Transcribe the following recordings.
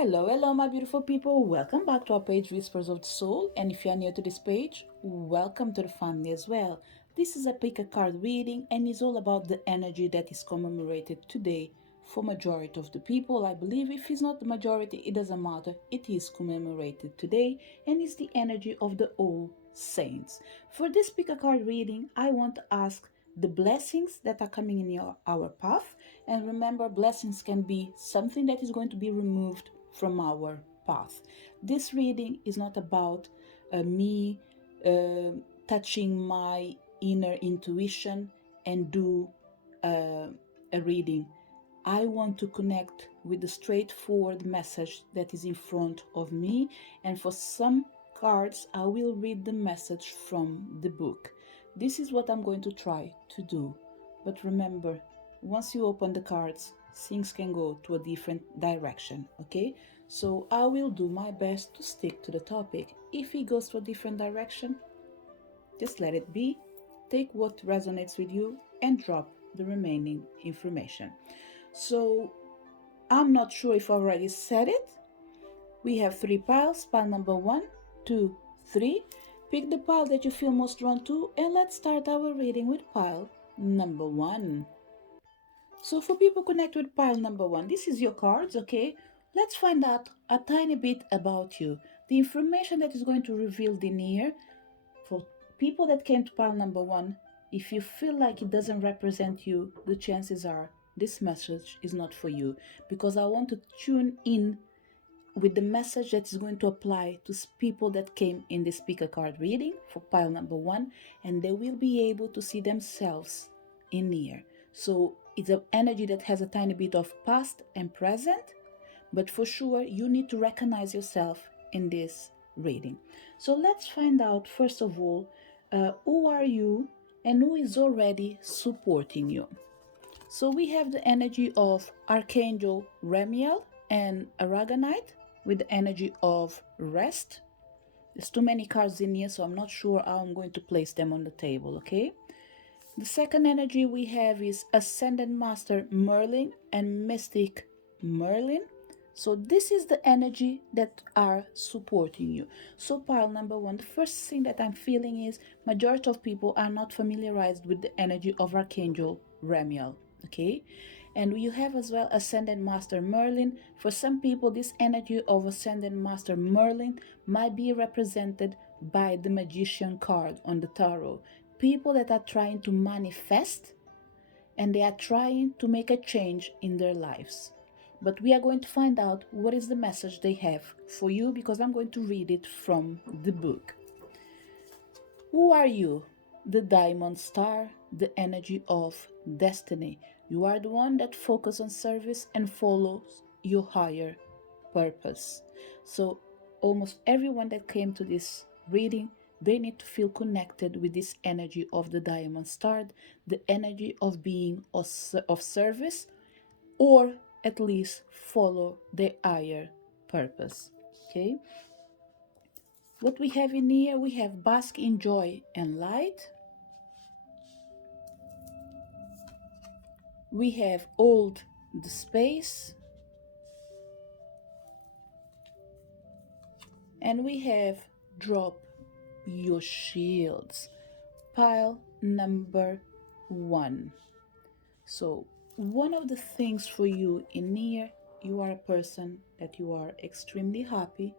Hello, my beautiful people. Welcome back to our page, Whispers of the Soul. And if you are new to this page, welcome to the family as well. This is a pick a card reading and is all about the energy that is commemorated today for majority of the people. I believe if it's not the majority, it doesn't matter. It is commemorated today and is the energy of the All Saints. For this pick a card reading, I want to ask the blessings that are coming in our path. And remember, blessings can be something that is going to be removed from our path. This reading is not about me uh, touching my inner intuition and do a reading. I want to connect with the straightforward message that is in front of me, and for some cards, I will read the message from the book. This is what I'm going to try to do. But remember, once you open the cards, things can go to a different direction, okay? So I will do my best to stick to the topic. If it goes to a different direction, just let it be. Take what resonates with you and drop the remaining information. So I'm not sure if I already said it. We have three piles. Pile number 1, 2, 3. Pick the pile that you feel most drawn to, and let's start our reading with pile number 1. So for people connect with pile number 1, this is your cards, okay? Let's find out a tiny bit about you. The information that is going to reveal in here for people that came to pile number 1, if you feel like it doesn't represent you, the chances are this message is not for you, because I want to tune in with the message that is going to apply to people that came in the speaker card reading for pile number 1, and they will be able to see themselves in here. So it's an energy that has a tiny bit of past and present, but for sure you need to recognize yourself in this reading. So let's find out first of all, who are you and who is already supporting you. So we have the energy of Archangel Remiel and Aragonite with the energy of rest. There's too many cards in here, so I'm not sure how I'm going to place them on the table, okay? The second energy we have is Ascendant Master Merlin and Mystic Merlin. So this is the energy that are supporting you. So pile number 1, the first thing that I'm feeling is majority of people are not familiarized with the energy of Archangel Remiel, okay? And you have as well Ascendant Master Merlin. For some people, this energy of Ascendant Master Merlin might be represented by the Magician card on the tarot. People that are trying to manifest and they are trying to make a change in their lives. But we are going to find out what is the message they have for you, because I'm going to read it from the book. Who are you? The Diamond Star, the energy of destiny. You are the one that focuses on service and follows your higher purpose. So almost everyone that came to this reading, they need to feel connected with this energy of the Diamond Star, the energy of being of service, or at least follow their higher purpose. Okay? What we have in here, we have bask in joy and light. We have hold the space. And we have drop your shields. Pile number 1. So one of the things for you in here, you are a person that you are extremely happy,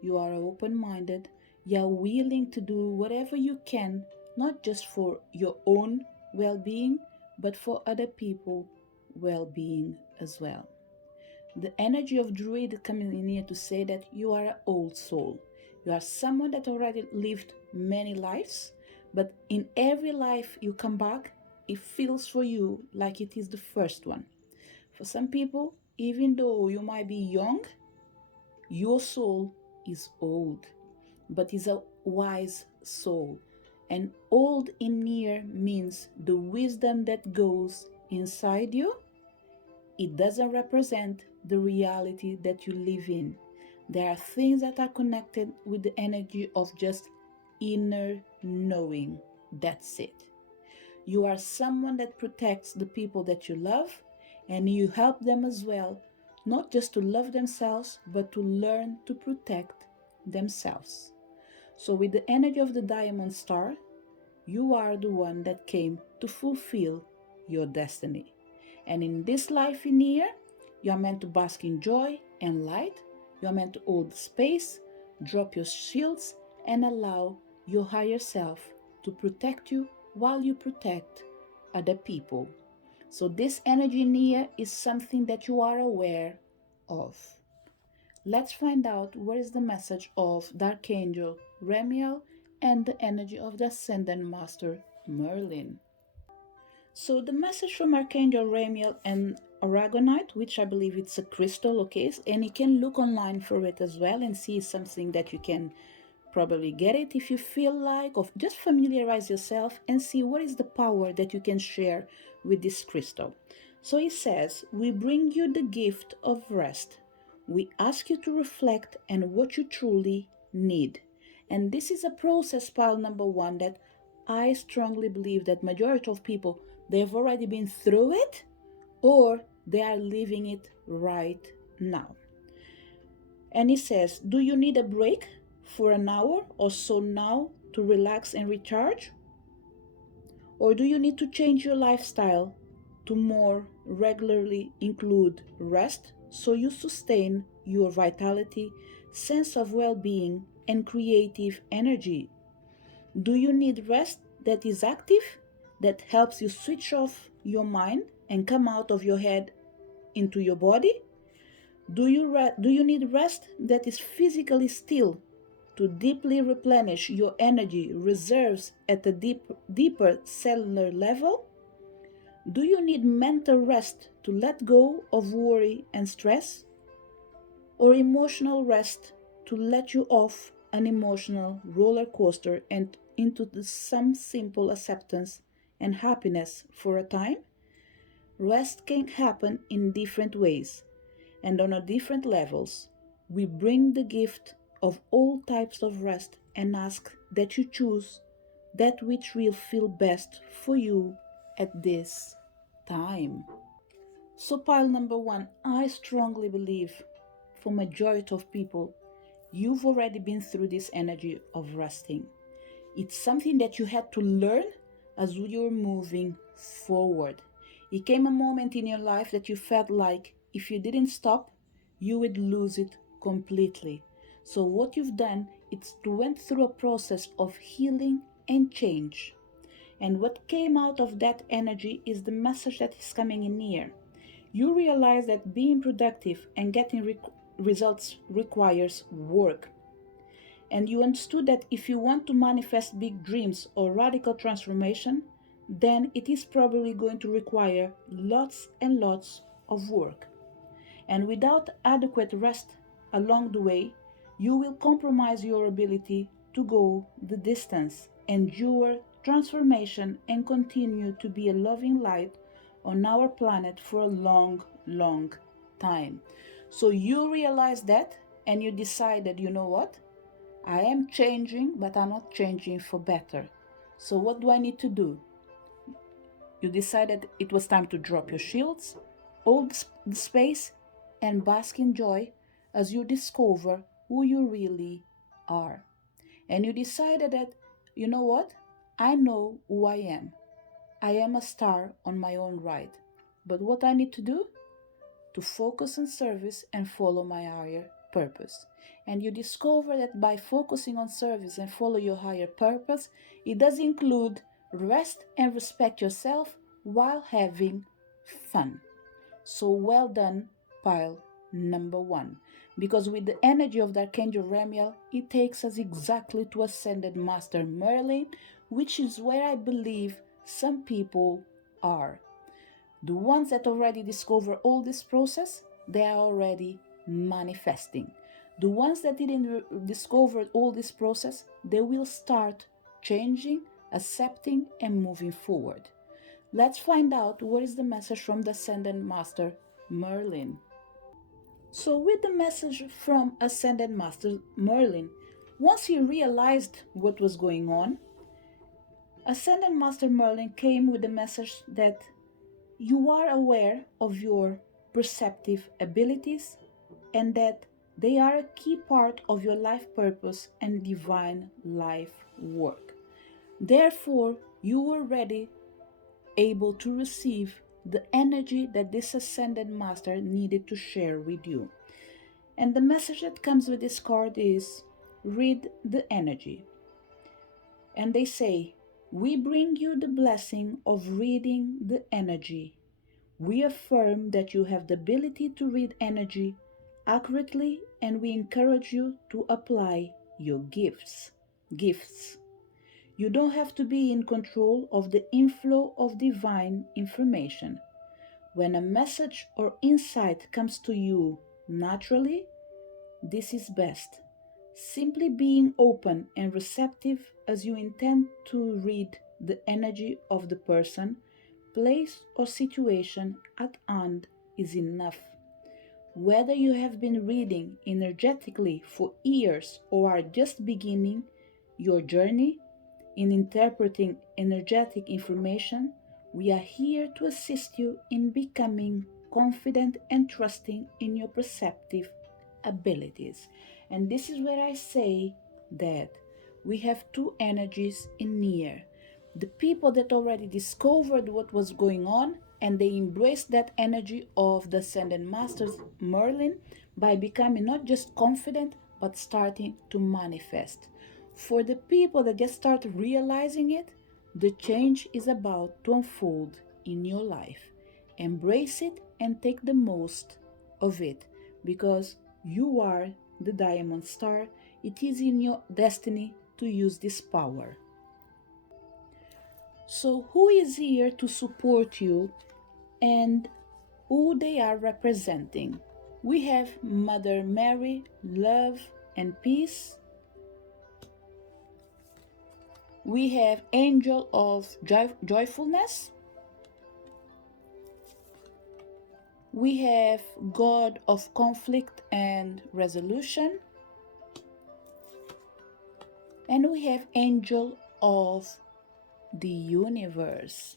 you are open-minded, you are willing to do whatever you can, not just for your own well-being, but for other people's well-being as well. The energy of Druid coming in here to say that you are an old soul. You are someone that already lived many lives, but in every life you come back, it feels for you like it is the first one. For some people, even though you might be young, your soul is old, but is a wise soul. And old in here means the wisdom that goes inside you. It doesn't represent the reality that you live in. There are things that are connected with the energy of just inner knowing. That's it. You are someone that protects the people that you love, and you help them as well not just to love themselves, but to learn to protect themselves. So, with the energy of the diamond star, you are the one that came to fulfill your destiny. And in this life in here, you are meant to bask in joy and light. You are meant to hold space, drop your shields, and allow your higher self to protect you while you protect other people. So, this energy in here is something that you are aware of. Let's find out what is the message of the Archangel Ramiel and the energy of the Ascendant Master Merlin. So the message from Archangel Ramiel and Aragonite, which I believe it's a crystal, okay, and you can look online for it as well and see something that you can probably get it if you feel like, or just familiarize yourself and see what is the power that you can share with this crystal. So it says, we bring you the gift of rest. We ask you to reflect on what you truly need. And this is a process, pile number one, that I strongly believe that majority of people, they've already been through it or they are living it right now. And he says, do you need a break for an hour or so now to relax and recharge? Or do you need to change your lifestyle to more regularly include rest so you sustain your vitality, sense of well being, and creative energy? Do you need rest that is active, that helps you switch off your mind and come out of your head into your body? Do you need rest that is physically still to deeply replenish your energy reserves at a deeper cellular level? Do you need mental rest to let go of worry and stress? Or emotional rest to let you off an emotional roller coaster and into some simple acceptance and happiness for a time? Rest can happen in different ways and on a different levels. We bring the gift of all types of rest and ask that you choose that which will feel best for you at this time. So pile number one, I strongly believe for majority of people, you've already been through this energy of resting. It's something that you had to learn as you're moving forward. It came a moment in your life that you felt like if you didn't stop, you would lose it completely. So what you've done is to went through a process of healing and change. And what came out of that energy is the message that is coming in here. You realize that being productive and getting results requires work. And you understood that if you want to manifest big dreams or radical transformation, then it is probably going to require lots and lots of work. And without adequate rest along the way, you will compromise your ability to go the distance, endure transformation, and continue to be a loving light on our planet for a long, long time. So you realize that and you decided, you know what? I am changing, but I'm not changing for better. So what do I need to do? You decided it was time to drop your shields, hold the space, and bask in joy as you discover who you really are. And you decided that, you know what? I know who I am. I am a star on my own right. But what I need to do? To focus on service and follow my higher purpose. And you discover that by focusing on service and follow your higher purpose, it does include rest and respect yourself while having fun. So well done, pile number one. Because with the energy of the Archangel Ramiel, it takes us exactly to Ascended Master Merlin, which is where I believe some people are. The ones that already discover all this process, they are already manifesting. The ones that didn't discover all this process, they will start changing, accepting, and moving forward. Let's find out what is the message from the Ascendant Master Merlin. So, with the message from Ascendant Master Merlin, once he realized what was going on, Ascendant Master Merlin came with the message that you are aware of your perceptive abilities, and that they are a key part of your life purpose and divine life work. Therefore, you were ready, able to receive the energy that this ascended master needed to share with you. And the message that comes with this card is read the energy. And they say, we bring you the blessing of reading the energy. We affirm that you have the ability to read energy accurately, and we encourage you to apply your gifts. Gifts. You don't have to be in control of the inflow of divine information. When a message or insight comes to you naturally, this is best. Simply being open and receptive as you intend to read the energy of the person, place, or situation at hand is enough. Whether you have been reading energetically for years or are just beginning your journey in interpreting energetic information, we are here to assist you in becoming confident and trusting in your perceptive abilities. And this is where I say that we have two energies in here. The people that already discovered what was going on and they embraced that energy of the Ascended Masters Merlin by becoming not just confident but starting to manifest. For the people that just start realizing it, the change is about to unfold in your life. Embrace it and take the most of it because you are the diamond star. It is in your destiny to use this power. So, who is here to support you and who they are representing? We have Mother Mary, love and peace. We have Angel of Joyfulness. We have God of Conflict and Resolution. And we have Angel of the Universe.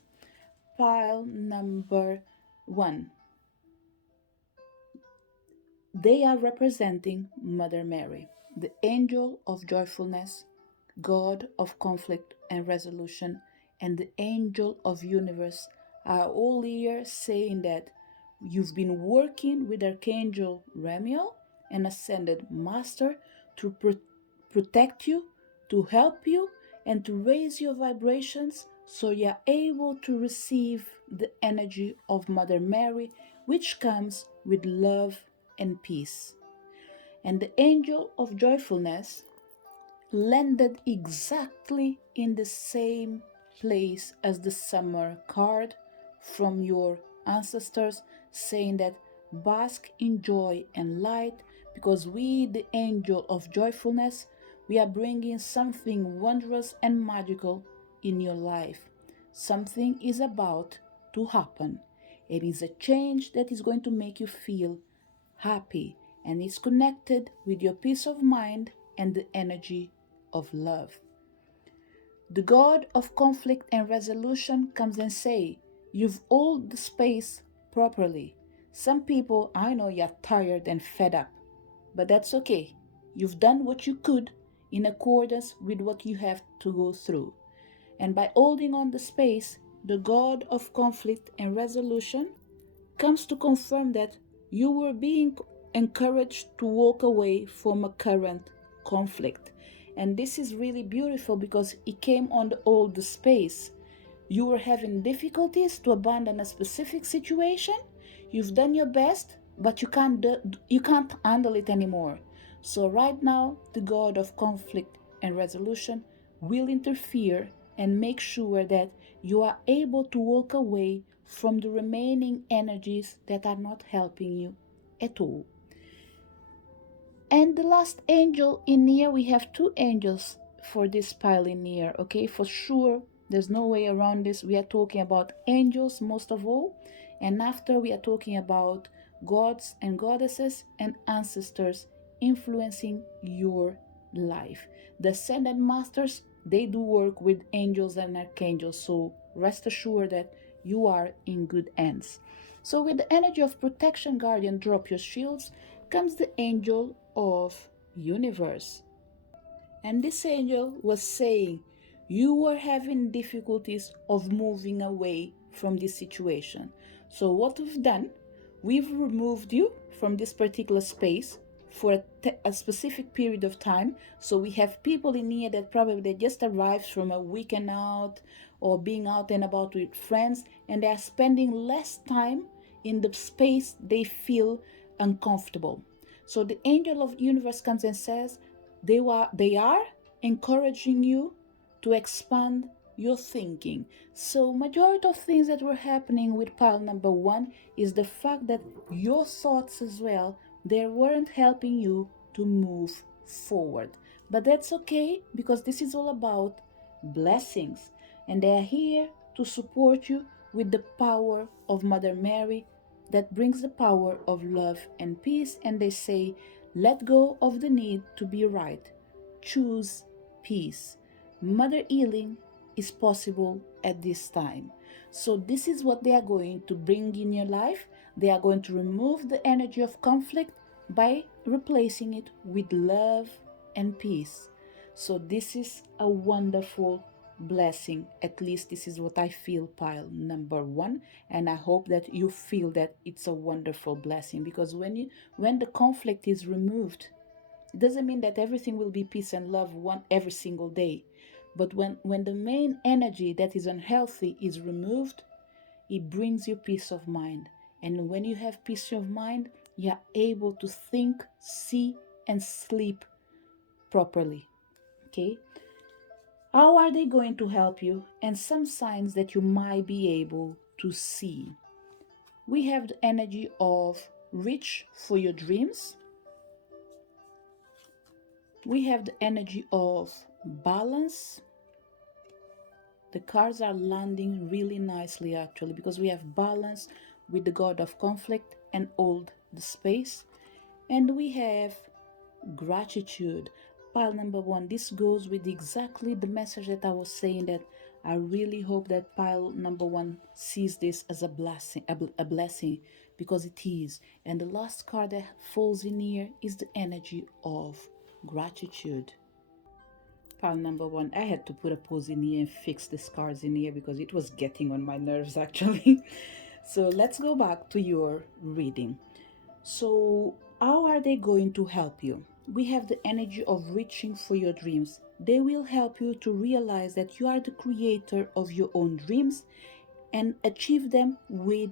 Pile number 1. They are representing Mother Mary, the Angel of Joyfulness, God of Conflict and Resolution, and the Angel of Universe are all here saying that you've been working with Archangel Ramiel, an ascended master, to protect you, to help you, and to raise your vibrations so you're able to receive the energy of Mother Mary, which comes with love and peace. And the Angel of Joyfulness landed exactly in the same place as the summer card from your ancestors, saying that bask in joy and light because we, the Angel of Joyfulness, we are bringing something wondrous and magical in your life. Something is about to happen. It is a change that is going to make you feel happy and is connected with your peace of mind and the energy of love. The God of Conflict and Resolution comes and say, you've held the space properly. Some people, I know you're tired and fed up, but that's okay. You've done what you could in accordance with what you have to go through. And by holding on the space, the God of Conflict and Resolution comes to confirm that you were being encouraged to walk away from a current conflict. And this is really beautiful because it came on the old space. You were having difficulties to abandon a specific situation. You've done your best, but you can't handle it anymore. So right now, the God of Conflict and Resolution will interfere and make sure that you are able to walk away from the remaining energies that are not helping you at all. And the last angel in here, we have two angels for this pile in here, okay? For sure, there's no way around this. We are talking about angels most of all. And after, we are talking about gods and goddesses and ancestors influencing your life. The ascended masters, they do work with angels and archangels. So rest assured that you are in good hands. So with the energy of protection, guardian, drop your shields, comes the angel of universe. And this angel was saying, you were having difficulties of moving away from this situation. So what we've done, we've removed you from this particular space for a specific period of time. So we have people in here that probably they just arrived from a weekend out or being out and about with friends, and they are spending less time in the space they feel uncomfortable. So the angel of the universe comes and says, they are encouraging you to expand your thinking. So majority of things that were happening with pile number one is the fact that your thoughts as well, they weren't helping you to move forward. But that's okay, because this is all about blessings, and they are here to support you with the power of Mother Mary that brings the power of love and peace. And they say, let go of the need to be right. Choose peace. Mother healing is possible at this time. So, this is what they are going to bring in your life. They are going to remove the energy of conflict by replacing it with love and peace. So, this is a wonderful blessing. At least this is what I feel, pile number one, and I hope that you feel that it's a wonderful blessing, because when the conflict is removed, it doesn't mean that everything will be peace and love one every single day. But when the main energy that is unhealthy is removed, it brings you peace of mind. And when you have peace of mind, you are able to think, see, and sleep properly. Okay? How are they going to help you? And some signs that you might be able to see. We have the energy of reach for your dreams. We have the energy of balance. The cards are landing really nicely actually, because we have balance with the god of conflict and hold the space. And we have gratitude. Pile number one, this goes with exactly the message that I was saying, that I really hope that pile number one sees this as a blessing, a blessing, because it is. And the last card that falls in here is the energy of gratitude. Pile number one, I had to put a pause in here and fix the cards in here because it was getting on my nerves actually. So let's go back to your reading. So, how are they going to help you? We have the energy of reaching for your dreams. They will help you to realize that you are the creator of your own dreams and achieve them with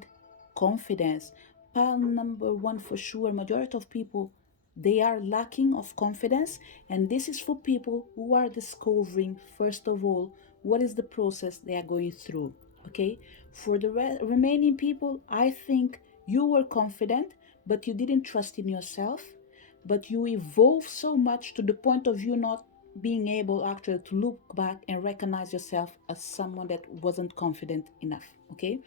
confidence. Pile number one, for sure, majority of people, they are lacking of confidence, and this is for people who are discovering first of all what is the process they are going through. Okay, for the remaining people, I think you were confident, but you didn't trust in yourself, but you evolved so much to the point of you not being able actually to look back and recognize yourself as someone that wasn't confident enough. Okay,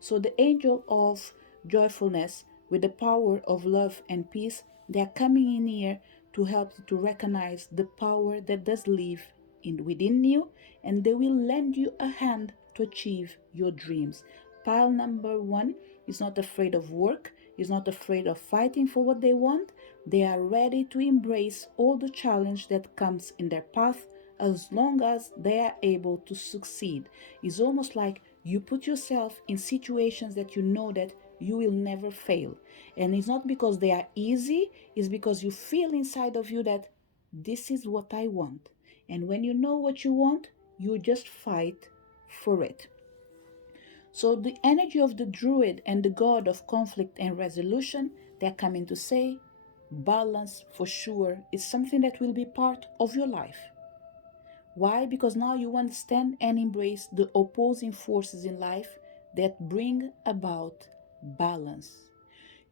so the angel of joyfulness with the power of love and peace, they are coming in here to help you to recognize the power that does live within you, and they will lend you a hand to achieve your dreams. Pile number one is not afraid of work, is not afraid of fighting for what they want. They are ready to embrace all the challenge that comes in their path, as long as they are able to succeed. It's almost like you put yourself in situations that you know that you will never fail. And it's not because they are easy, it's because you feel inside of you that this is what I want. And when you know what you want, you just fight for it. So the energy of the druid and the god of conflict and resolution, they're coming to say, balance for sure is something that will be part of your life. Why? Because now you understand and embrace the opposing forces in life that bring about balance.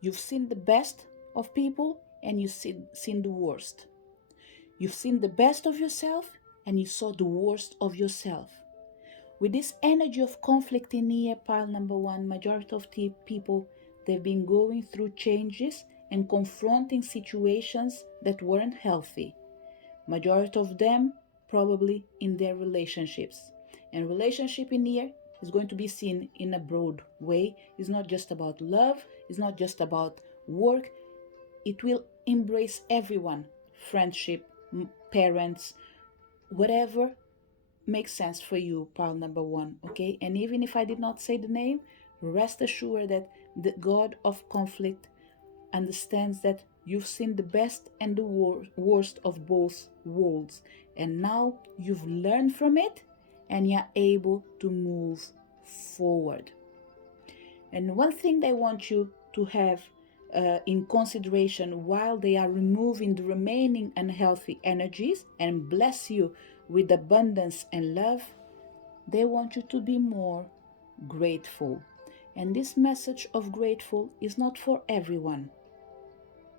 You've seen the best of people and you've seen the worst. You've seen the best of yourself and you saw the worst of yourself. With this energy of conflict in here, pile number one, majority of people, they've been going through changes and confronting situations that weren't healthy. Majority of them probably in their relationships. And relationship in here is going to be seen in a broad way. It's not just about love, it's not just about work. It will embrace everyone, friendship, parents, whatever makes sense for you, pal number one, okay? And even if I did not say the name, rest assured that the God of conflict understands that you've seen the best and the worst of both worlds, and now you've learned from it and you're able to move forward. And one thing they want you to have in consideration while they are removing the remaining unhealthy energies and bless you with abundance and love, they want you to be more grateful. And this message of grateful is not for everyone.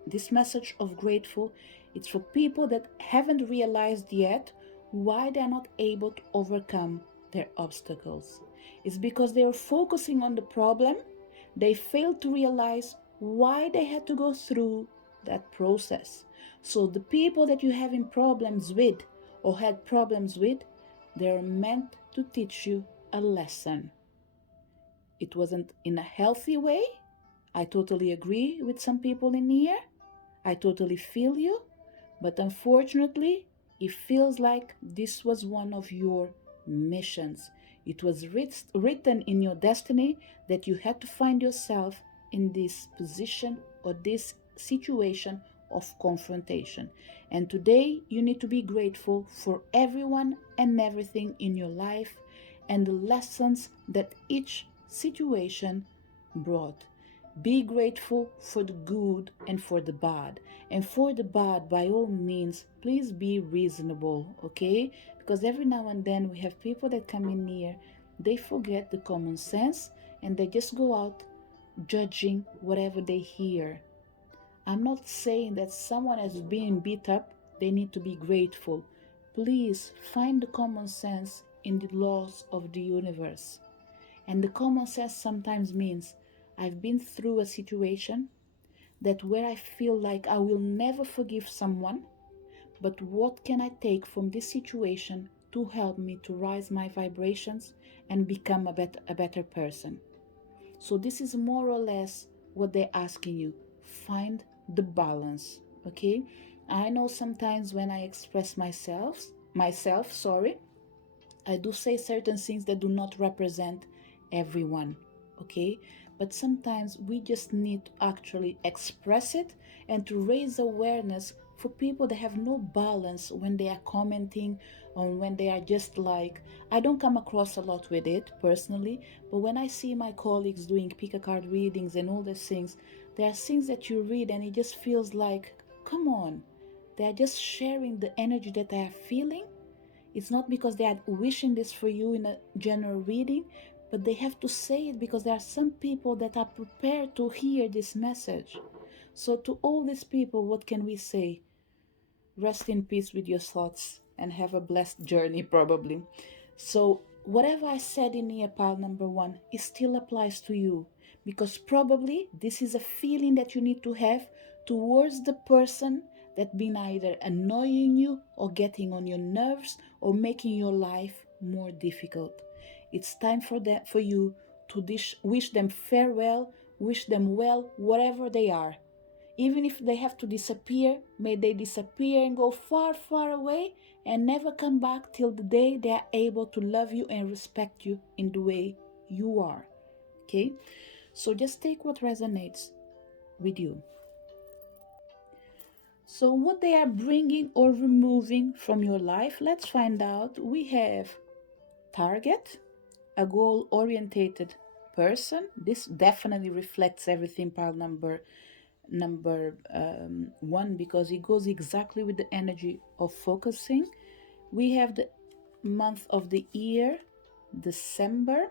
This message of grateful, it's for people that haven't realized yet why they're not able to overcome their obstacles. It's because they are focusing on the problem, they fail to realize why they had to go through that process. So the people that you're having problems with or had problems with, they're meant to teach you a lesson. It wasn't in a healthy way. I totally agree with some people in here. I totally feel you, but unfortunately, it feels like this was one of your missions. It was written in your destiny that you had to find yourself in this position or this situation of confrontation. And today, you need to be grateful for everyone and everything in your life and the lessons that each situation brought. Be grateful for the good and for the bad. And for the bad, by all means, please be reasonable, okay? Because every now and then we have people that come in here, they forget the common sense and they just go out judging whatever they hear. I'm not saying that someone has been beat up, they need to be grateful. Please find the common sense in the laws of the universe. And the common sense sometimes means I've been through a situation that where I feel like I will never forgive someone, but what can I take from this situation to help me to rise my vibrations and become a better person? So this is more or less what they're asking you. Find the balance, okay? I know sometimes when I express myself, sorry, I do say certain things that do not represent everyone, okay? But sometimes we just need to actually express it and to raise awareness for people that have no balance when they are commenting or when they are just like, I don't come across a lot with it personally, but when I see my colleagues doing pick a card readings and all these things, there are things that you read and it just feels like, come on, they're just sharing the energy that they are feeling. It's not because they are wishing this for you in a general reading, but they have to say it because there are some people that are prepared to hear this message. So, to all these people, what can we say? Rest in peace with your thoughts and have a blessed journey, probably. So, whatever I said in here, pile number one, it still applies to you because probably this is a feeling that you need to have towards the person that been either annoying you or getting on your nerves or making your life more difficult. It's time for you to wish them farewell, wish them well wherever they are. Even if they have to disappear, may they disappear and go far, far away and never come back till the day they are able to love you and respect you in the way you are. Okay? So just take what resonates with you. So, what they are bringing or removing from your life, let's find out. We have target, a goal orientated person. This definitely reflects everything, pile number one, because it goes exactly with the energy of focusing. We have the month of the year, December.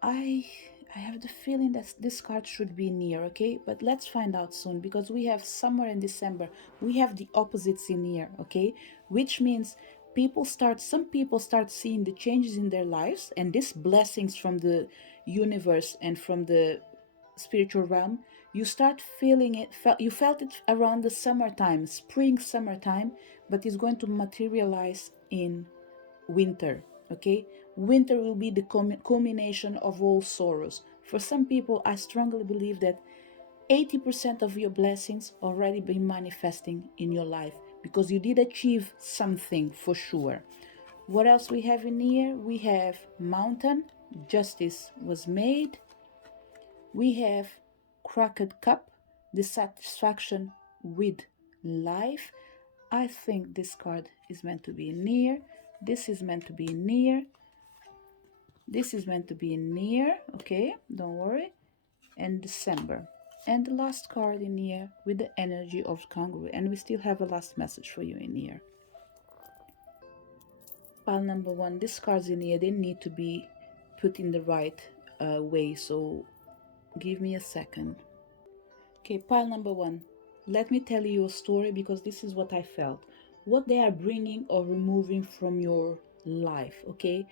I have the feeling that this card should be near, okay? But let's find out soon because we have summer and December. We have the opposites in here, okay? Which means some people start seeing the changes in their lives and these blessings from the universe and from the spiritual realm. You start feeling it, you felt it around the summertime, spring, summertime, but it's going to materialize in winter. Okay, winter will be the culmination of all sorrows. For some people, I strongly believe that 80% of your blessings already been manifesting in your life because you did achieve something for sure. What else we have in here? We have mountain, justice was made. We have cracked cup, dissatisfaction with life. I think this card is meant to be near. This is meant to be near. This is meant to be near. Okay, don't worry. And December. And the last card in here with the energy of Kangaroo. And we still have a last message for you in here. Pile number one, these cards in here, they need to be put in the right way. So give me a second. Okay, pile number one. Let me tell you a story because this is what I felt. What they are bringing or removing from your life, okay?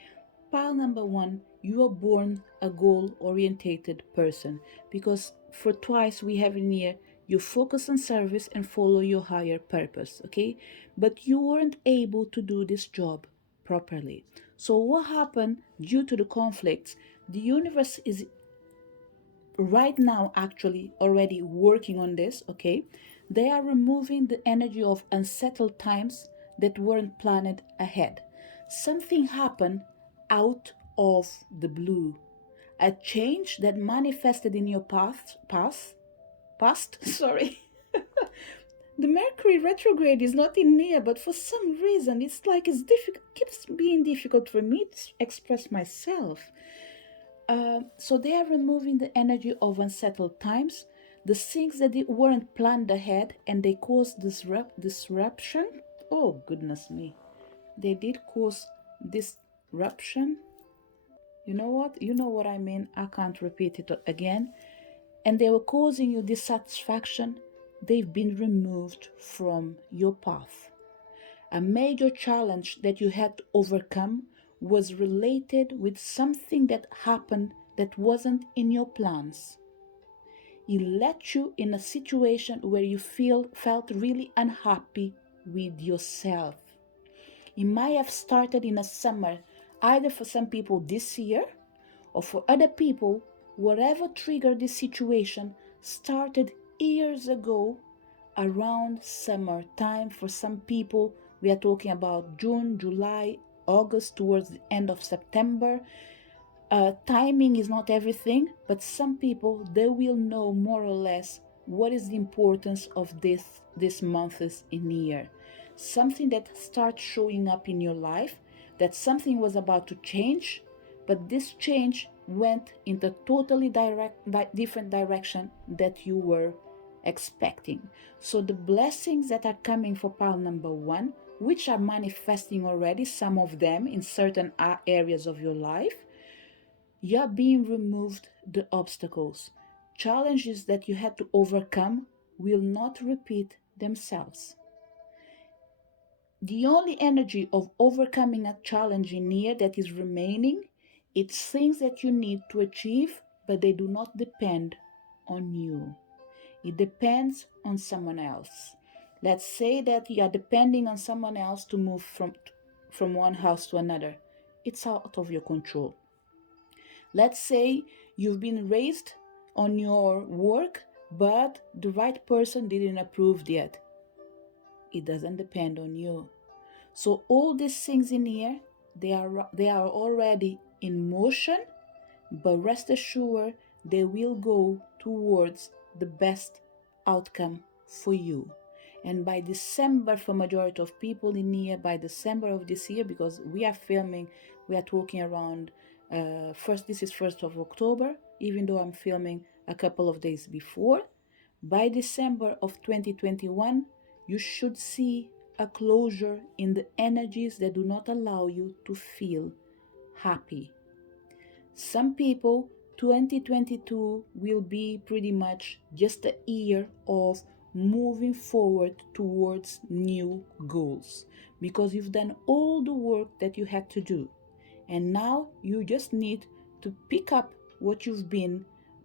Pile number one, you are born a goal-orientated person because for twice we have in here, you focus on service and follow your higher purpose, okay? But you weren't able to do this job properly. So what happened due to the conflicts? The universe is right now actually already working on this, okay? They are removing the energy of unsettled times that weren't planned ahead. Something happened out of the blue, a change that manifested in your past sorry. The Mercury retrograde is not in here, but for some reason it's like it's difficult, keeps being difficult for me to express myself. So they are removing the energy of unsettled times, the things that weren't planned ahead, and they cause disruption. Oh, goodness me. They did cause disruption. You know what? You know what I mean. I can't repeat it again. And they were causing you dissatisfaction. They've been removed from your path. A major challenge that you had to overcome was related with something that happened that wasn't in your plans. It led you in a situation where you felt really unhappy with yourself. It might have started in a summer, either for some people this year or for other people, whatever triggered this situation started years ago around summertime. For some people, we are talking about June, July, August, towards the end of September. Timing is not everything, but some people, they will know more or less what is the importance of this month is in year. Something that starts showing up in your life, that something was about to change, but this change went in the totally different direction that you were expecting. So the blessings that are coming for pile number one, which are manifesting already, some of them in certain areas of your life, you're being removed the obstacles. Challenges that you had to overcome will not repeat themselves. The only energy of overcoming a challenge in here that is remaining, it's things that you need to achieve, but they do not depend on you. It depends on someone else. Let's say that you are depending on someone else to move from one house to another. It's out of your control. Let's say you've been raised on your work, but the right person didn't approve yet. It doesn't depend on you. So all these things in here, they are already in motion, but rest assured they will go towards the best outcome for you. And by December, for majority of people in here, by December of this year, because we are filming, we are talking around this is 1st of October, even though I'm filming a couple of days before. By December of 2021, you should see a closure in the energies that do not allow you to feel happy. Some people, 2022 will be pretty much just a year of moving forward towards new goals because you've done all the work that you had to do. And now you just need to pick up what you've been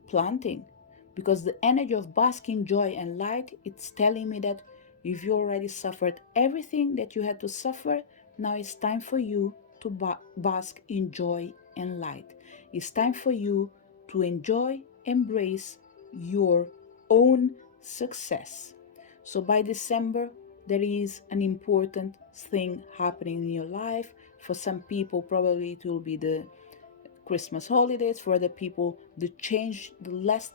planting, because the energy of basking joy and light, it's telling me that if you already suffered everything that you had to suffer, now it's time for you to bask in joy and light. It's time for you to enjoy, embrace your own success. So by December, there is an important thing happening in your life. For some people, probably it will be the Christmas holidays. For other people, the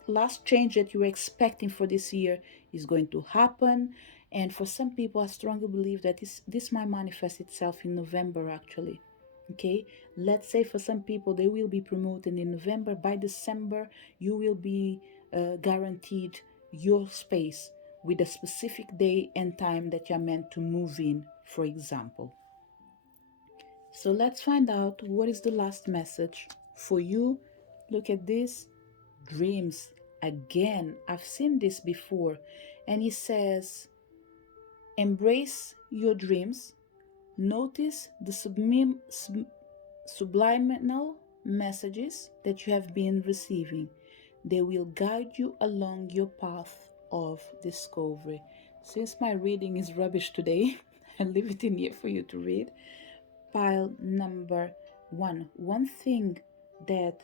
last change that you're expecting for this year is going to happen. And for some people, I strongly believe that this might manifest itself in November actually. Okay, let's say for some people they will be promoted in November. By December, you will be guaranteed your space with a specific day and time that you're meant to move in, for example. So let's find out what is the last message for you. Look at this, dreams. Again, I've seen this before. And he says, embrace your dreams. Notice the subliminal messages that you have been receiving. They will guide you along your path of discovery. Since my reading is rubbish today, I'll leave it in here for you to read. Pile number one. One thing that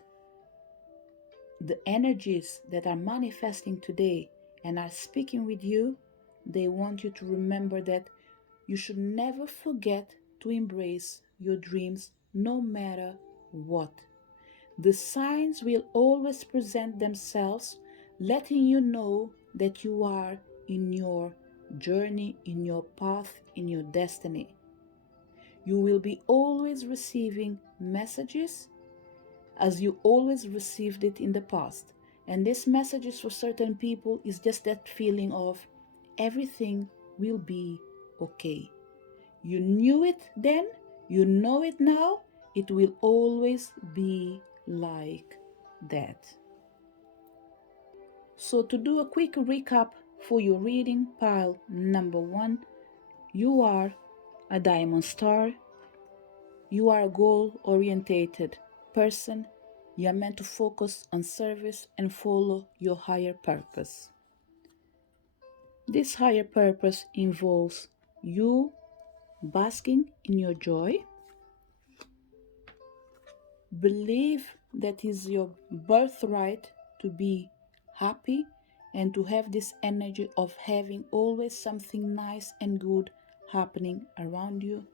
the energies that are manifesting today and are speaking with you, they want you to remember that you should never forget to embrace your dreams no matter what. The signs will always present themselves, letting you know that you are in your journey, in your path, in your destiny. You will be always receiving messages as you always received it in the past. And this messages for certain people is just that feeling of everything will be okay. You knew it then, you know it now, it will always be like that. So, to do a quick recap for your reading, pile number one, you are a diamond star. You are a goal orientated person. You are meant to focus on service and follow your higher purpose. This higher purpose involves you basking in your joy. Believe that is your birthright to be happy and to have this energy of having always something nice and good happening around you,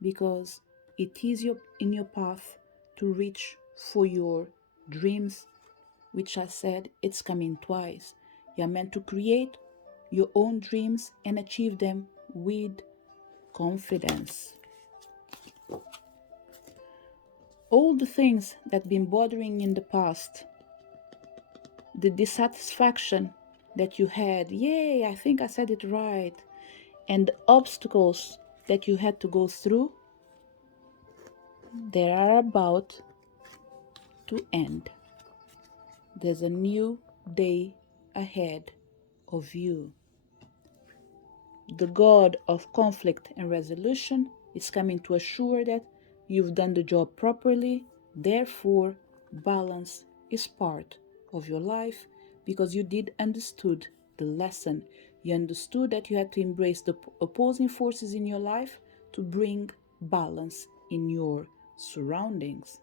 because it is in your path to reach for your dreams, which I said it's coming twice. You're meant to create your own dreams and achieve them with confidence. All the things that been bothering in the past, the dissatisfaction that you had, yay, I think I said it right, and the obstacles that you had to go through, they are about to end. There's a new day ahead of you. The God of conflict and resolution is coming to assure that you've done the job properly. Therefore, balance is part of your life because you did understood the lesson. You understood that you had to embrace the opposing forces in your life to bring balance in your surroundings.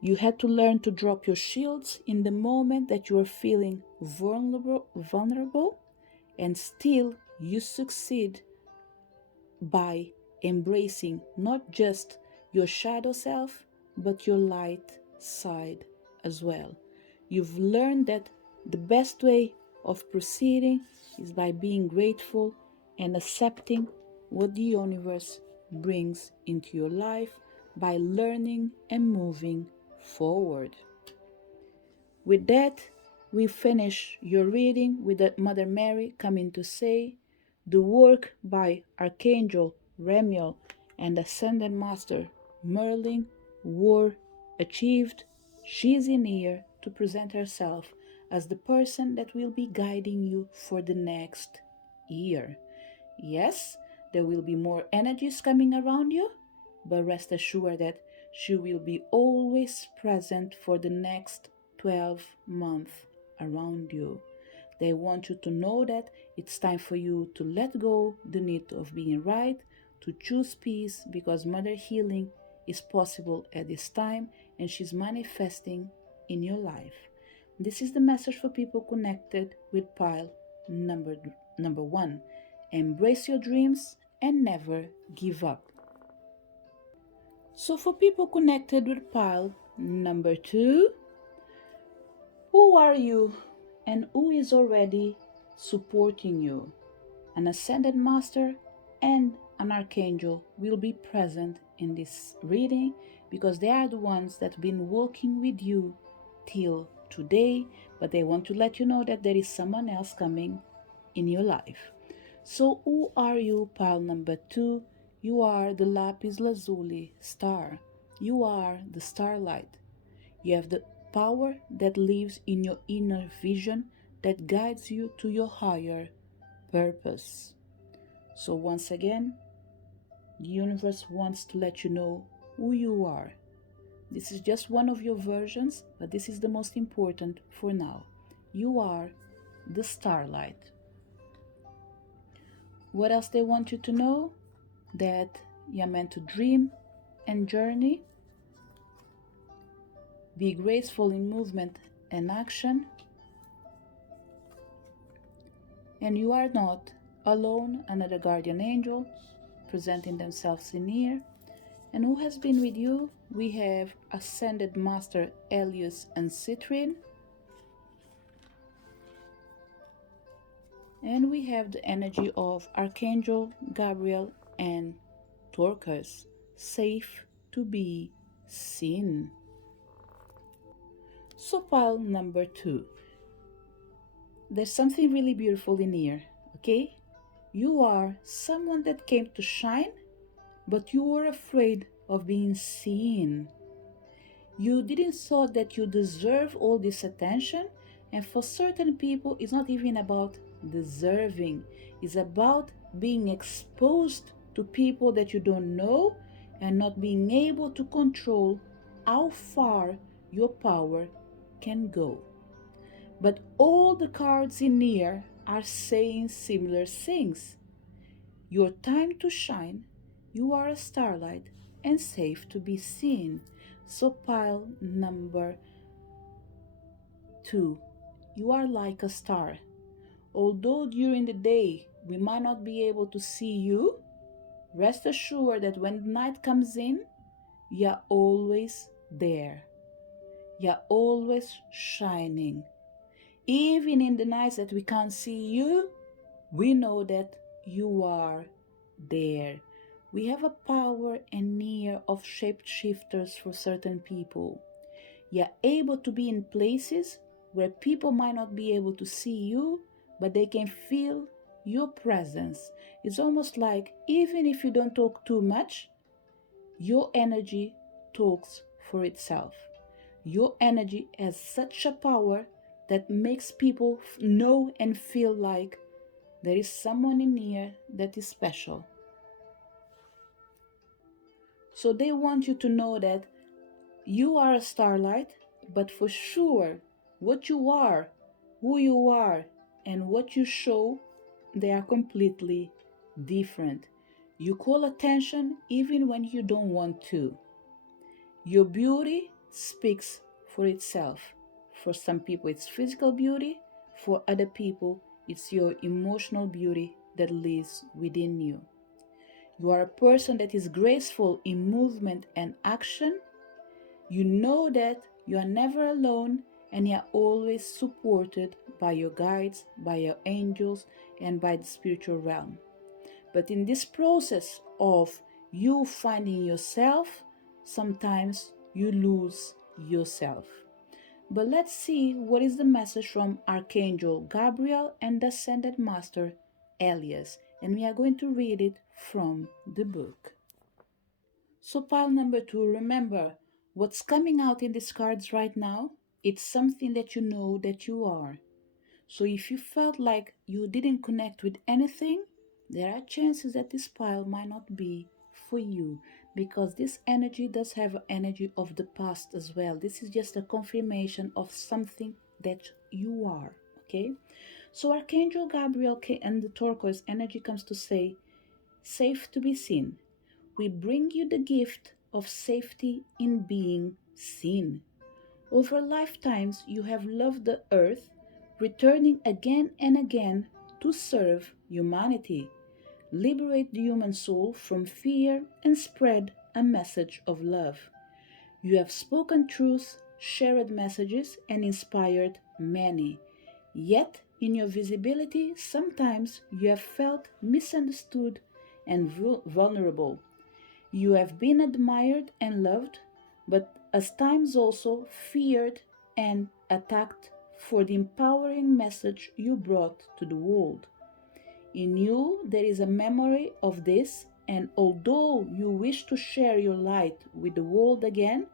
You had to learn to drop your shields in the moment that you are feeling vulnerable, and still you succeed by embracing not just your shadow self, but your light side as well. You've learned that the best way of proceeding is by being grateful and accepting what the universe brings into your life by learning and moving forward. With that, we finish your reading with the Mother Mary coming to say, the work by Archangel Remiel and Ascended Master Merlin were achieved. She is in here to present herself as the person that will be guiding you for the next year. Yes, there will be more energies coming around you, but rest assured that she will be always present for the next 12 months around you. They want you to know that it's time for you to let go the need of being right, to choose peace because mother healing is possible at this time and she's manifesting in your life. This is the message for people connected with pile number number 1. Embrace your dreams and never give up. So for people connected with pile number 2, who are you and who is already supporting you? An ascended master and an archangel will be present in this reading because they are the ones that have been working with you till today, but they want to let you know that there is someone else coming in your life. So who are you, pile number 2? You are the lapis lazuli star. You are the starlight. You have the power that lives in your inner vision that guides you to your higher purpose. So once again, the universe wants to let you know who you are. This is just one of your versions, but this is the most important for now. You are the starlight. What else they want you to know? That you're meant to dream and journey, be graceful in movement and action, and you are not alone. Another guardian angel presenting themselves in here. And who has been with you? We have Ascended Master Elias and Citrin. And we have the energy of Archangel Gabriel and Dorcas, safe to be seen. So pile number 2. There's something really beautiful in here, okay? You are someone that came to shine, but you were afraid of being seen. You didn't thought that you deserve all this attention, and for certain people it's not even about deserving. It's about being exposed to people that you don't know and not being able to control how far your power can go. But all the cards in here are saying similar things. Your time to shine, you are a starlight and safe to be seen. So pile number 2, you are like a star. Although during the day we might not be able to see you, rest assured that when night comes in, you're always there. You're always shining. Even in the nights that we can't see you, we know that you are there. We have a power and near of shapeshifters for certain people. You're able to be in places where people might not be able to see you, but they can feel your presence. It's almost like even if you don't talk too much, your energy talks for itself. Your energy has such a power that makes people know and feel like there is someone in here that is special. So they want you to know that you are a starlight, but for sure, what you are, who you are, and what you show, they are completely different. You call attention even when you don't want to. Your beauty speaks for itself. For some people, it's physical beauty. For other people, it's your emotional beauty that lives within you. You are a person that is graceful in movement and action. You know that you are never alone and you are always supported by your guides, by your angels, and by the spiritual realm. But in this process of you finding yourself, sometimes you lose yourself. But let's see what is the message from Archangel Gabriel and the Ascended Master Elias, and we are going to read it from the book. So pile number 2, remember, what's coming out in these cards right now, it's something that you know that you are. So if you felt like you didn't connect with anything, there are chances that this pile might not be for you, because this energy does have energy of the past as well. This is just a confirmation of something that you are, okay? So Archangel Gabriel and the turquoise energy comes to say, safe to be seen. We bring you the gift of safety in being seen. Over lifetimes, you have loved the earth, returning again and again to serve humanity, liberate the human soul from fear, and spread a message of love. You have spoken truth, shared messages, and inspired many. Yet, in your visibility, sometimes you have felt misunderstood and vulnerable. You have been admired and loved, but at times also feared and attacked for the empowering message you brought to the world. In you, there is a memory of this, and although you wish to share your light with the world again,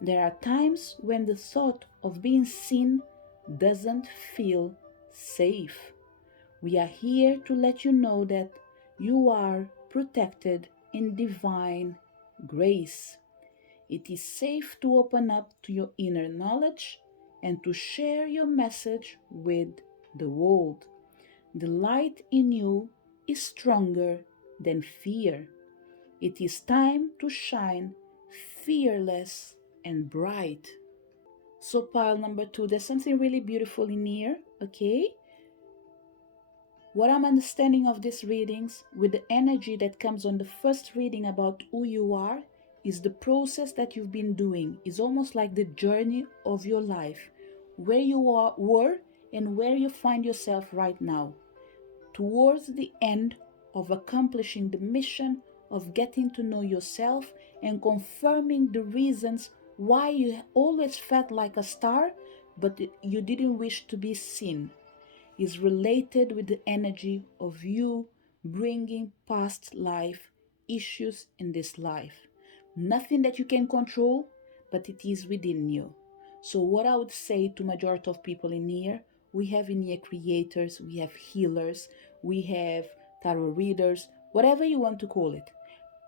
there are times when the thought of being seen doesn't feel safe. We are here to let you know that you are protected in divine grace. It is safe to open up to your inner knowledge and to share your message with the world. The light in you is stronger than fear. It is time to shine fearless and bright. So, pile number two, there's something really beautiful in here, okay? What I'm understanding of these readings, with the energy that comes on the first reading about who you are, is the process that you've been doing. It's almost like the journey of your life, where were and where you find yourself right now, towards the end of accomplishing the mission of getting to know yourself and confirming the reasons why you always felt like a star, but you didn't wish to be seen, is related with the energy of you bringing past life issues in this life. Nothing that you can control, but it is within you. So what I would say to majority of people in here, we have in here creators, we have healers, we have tarot readers, whatever you want to call it.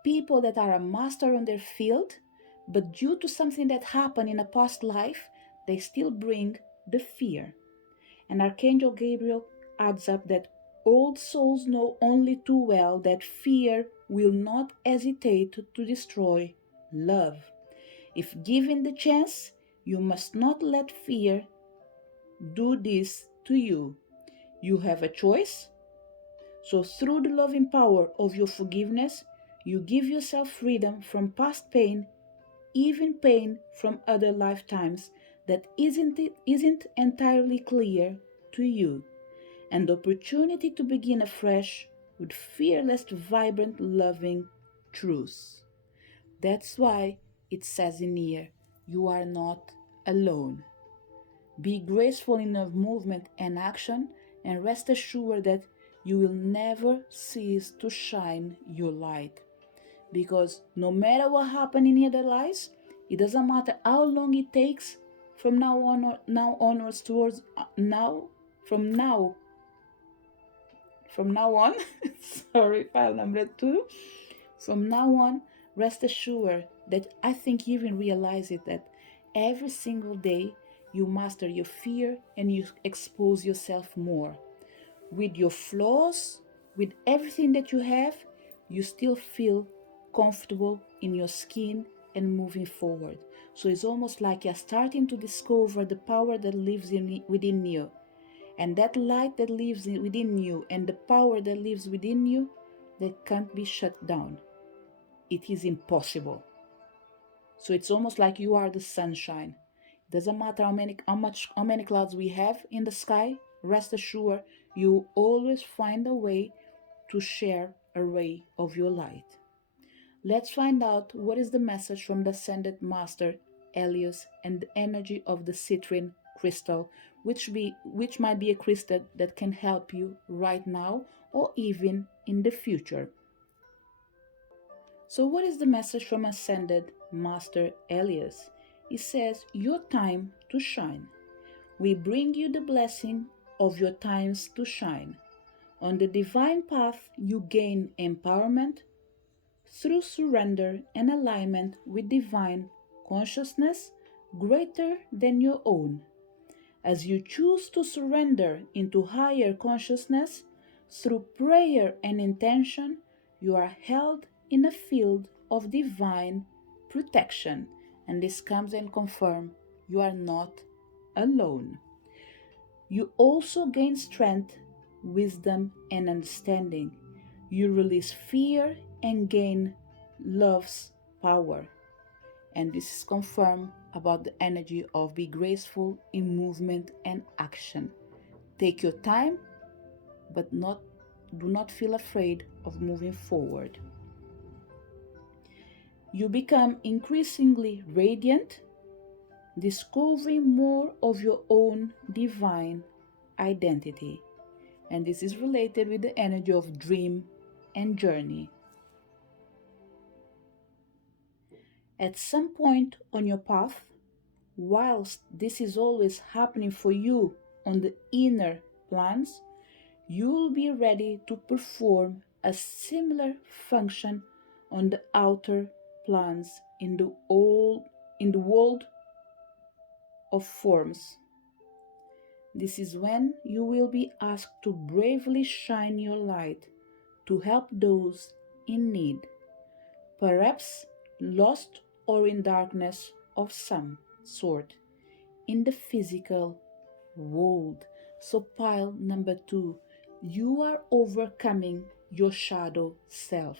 People that are a master on their field, but due to something that happened in a past life, they still bring the fear. And Archangel Gabriel adds up that old souls know only too well that fear will not hesitate to destroy love. If given the chance, you must not let fear do this to you. You have a choice. So, through the loving power of your forgiveness, you give yourself freedom from past pain, even pain from other lifetimes that isn't entirely clear to you, and the opportunity to begin afresh with fearless, vibrant, loving truth. That's why it says in here, you are not alone. Be graceful in your movement and action, and rest assured that you will never cease to shine your light. Because no matter what happens in your lives, it doesn't matter how long it takes from now onwards towards now from now from now on. Sorry, file number two. From now on, rest assured that I think you even realize it, that every single day you master your fear and you expose yourself more. With your flaws, with everything that you have, you still feel comfortable in your skin and moving forward. So it's almost like you're starting to discover the power that lives within you. And that light that lives within you and the power that lives within you, that can't be shut down. It is impossible. So it's almost like you are the sunshine. It doesn't matter how many clouds we have in the sky, rest assured you always find a way to share a ray of your light. Let's find out what is the message from the Ascended Master Elias and the energy of the citrine crystal, which might be a crystal that can help you right now or even in the future. So what is the message from Ascended Master Elias? He says, your time to shine. We bring you the blessing of your times to shine. On the divine path, you gain empowerment through surrender and alignment with divine consciousness greater than your own. As you choose to surrender into higher consciousness through prayer and intention, You are held in a field of divine protection, and this comes and confirms you are not alone. You also gain strength, wisdom, and understanding. You release fear and gain love's power. And this is confirmed about the energy of be graceful in movement and action. Take your time, but do not feel afraid of moving forward. You become increasingly radiant, discovering more of your own divine identity. And this is related with the energy of dream and journey. At some point on your path, whilst this is always happening for you on the inner plans, you will be ready to perform a similar function on the outer plans in the world of forms. This is when you will be asked to bravely shine your light to help those in need, perhaps lost or in darkness of some sort in the physical world. So, pile number 2, you are overcoming your shadow self.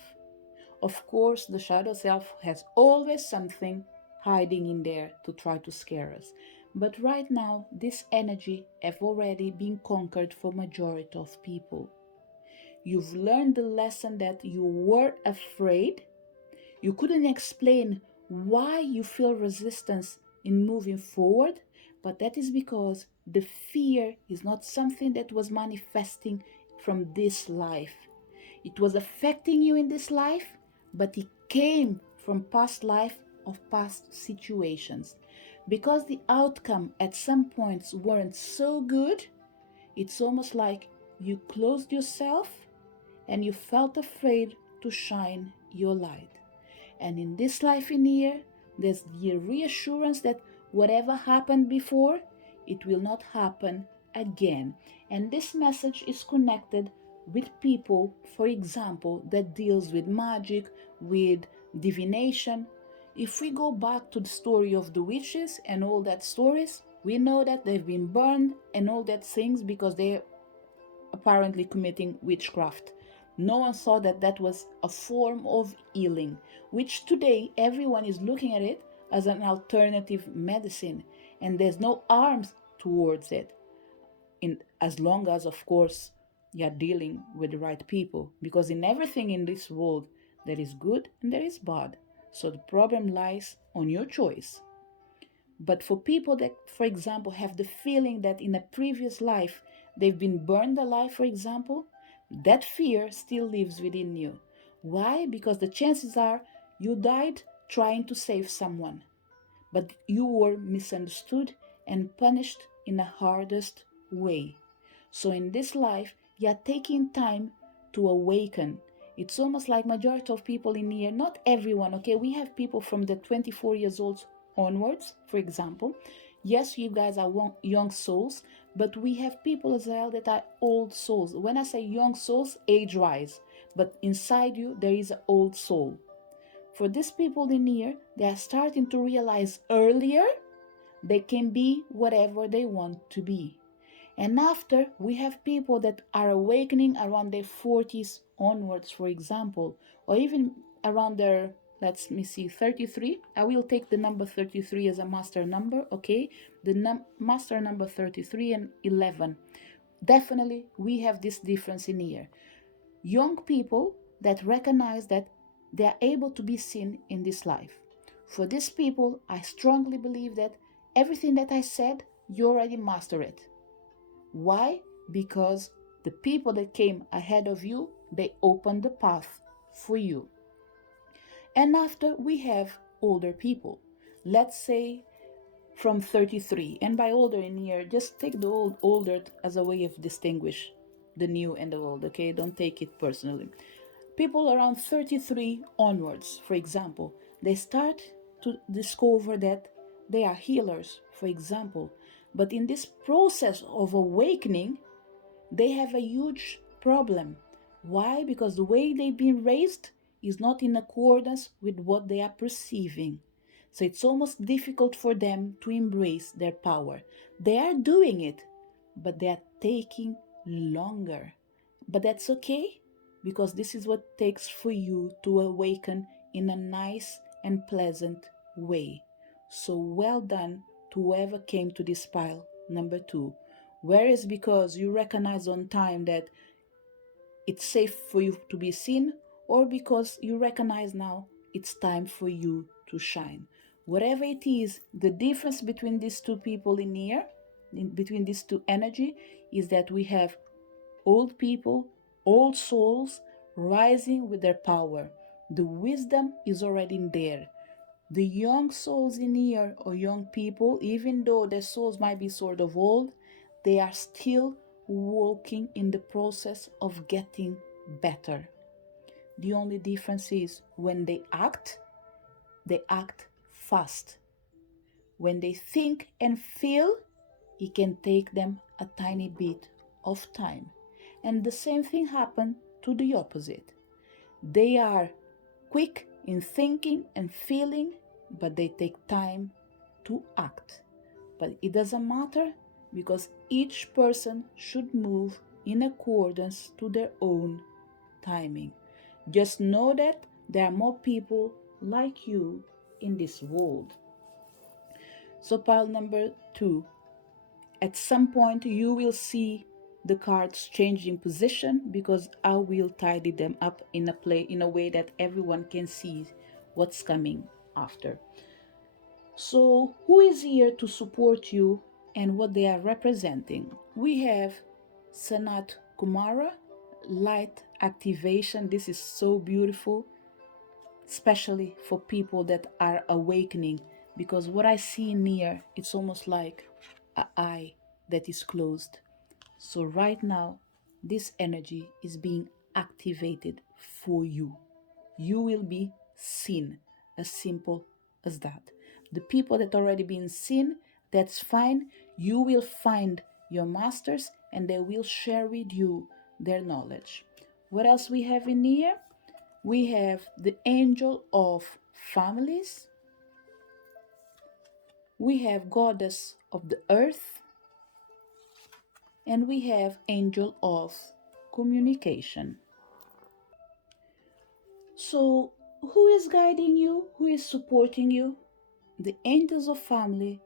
Of course, the shadow self has always something hiding in there to try to scare us. But right now, this energy have already been conquered for majority of people. You've learned the lesson that you were afraid. You couldn't explain why you feel resistance in moving forward, but that is because the fear is not something that was manifesting from this life. It was affecting you in this life, but it came from past life of past situations. Because the outcome at some points weren't so good, it's almost like you closed yourself and you felt afraid to shine your light. And in this life in here, there's the reassurance that whatever happened before, it will not happen again. And this message is connected with people, for example, that deals with magic, with divination. If we go back to the story of the witches and all that stories, we know that they've been burned and all that things because they apparently committing witchcraft. No one saw that that was a form of healing, which today everyone is looking at it as an alternative medicine, and there's no arms towards it. In as long as, of course, you're dealing with the right people, because in everything in this world there is good and there is bad. So the problem lies on your choice. But for people that, for example, have the feeling that in a previous life they've been burned alive, for example, that fear still lives within you. Why? Because the chances are you died trying to save someone, but you were misunderstood and punished in the hardest way. So in this life, you are taking time to awaken. It's almost like majority of people in here, not everyone, okay? We have people from the 24 years old onwards, for example. Yes, you guys are young souls, but we have people as well that are old souls. When I say young souls, age-wise, but inside you there is an old soul. For these people in here, they are starting to realize earlier they can be whatever they want to be. And after, we have people that are awakening around their 40s onwards, for example, or even around their, let me see, 33. I will take the number 33 as a master number, okay? The master number 33 and 11. Definitely, we have this difference in here. Young people that recognize that they are able to be seen in this life. For these people, I strongly believe that everything that I said, you already master it. Why? Because the people that came ahead of you, they opened the path for you. And after, we have older people. Let's say from 33. And by older in here, just take the older as a way of distinguish the new and the old, okay? Don't take it personally. People around 33 onwards, for example, they start to discover that they are healers, for example. But in this process of awakening, they have a huge problem. Why? Because the way they've been raised is not in accordance with what they are perceiving. So it's almost difficult for them to embrace their power. They are doing it, but they are taking longer. But that's okay, because this is what takes for you to awaken in a nice and pleasant way. So well done to whoever came to this pile number 2. Whereas because you recognize on time that it's safe for you to be seen, or because you recognize now it's time for you to shine. Whatever it is, the difference between these two people in here, between these two energy, is that we have old people, old souls rising with their power. The wisdom is already in there. The young souls in here, or young people, even though their souls might be sort of old, they are still walking in the process of getting better. The only difference is when they act fast. When they think and feel, it can take them a tiny bit of time. And the same thing happens to the opposite. They are quick in thinking and feeling, but they take time to act. But it doesn't matter, because each person should move in accordance to their own timing. Just know that there are more people like you in this world. So, pile number 2. At some point, you will see the cards changing position, because I will tidy them up in a way that everyone can see what's coming after. So, who is here to support you and what they are representing? We have Sanat Kumara, light activation. This is so beautiful, especially for people that are awakening, because what I see in here, it's almost like an eye that is closed. So right now, this energy is being activated for you. You will be seen, as simple as that. The people that already been seen, that's fine. You will find your masters and they will share with you their knowledge. What else we have in here? We have the angel of families. We have goddess of the earth. And we have angel of communication. So, who is guiding you? Who is supporting you? The angels of family,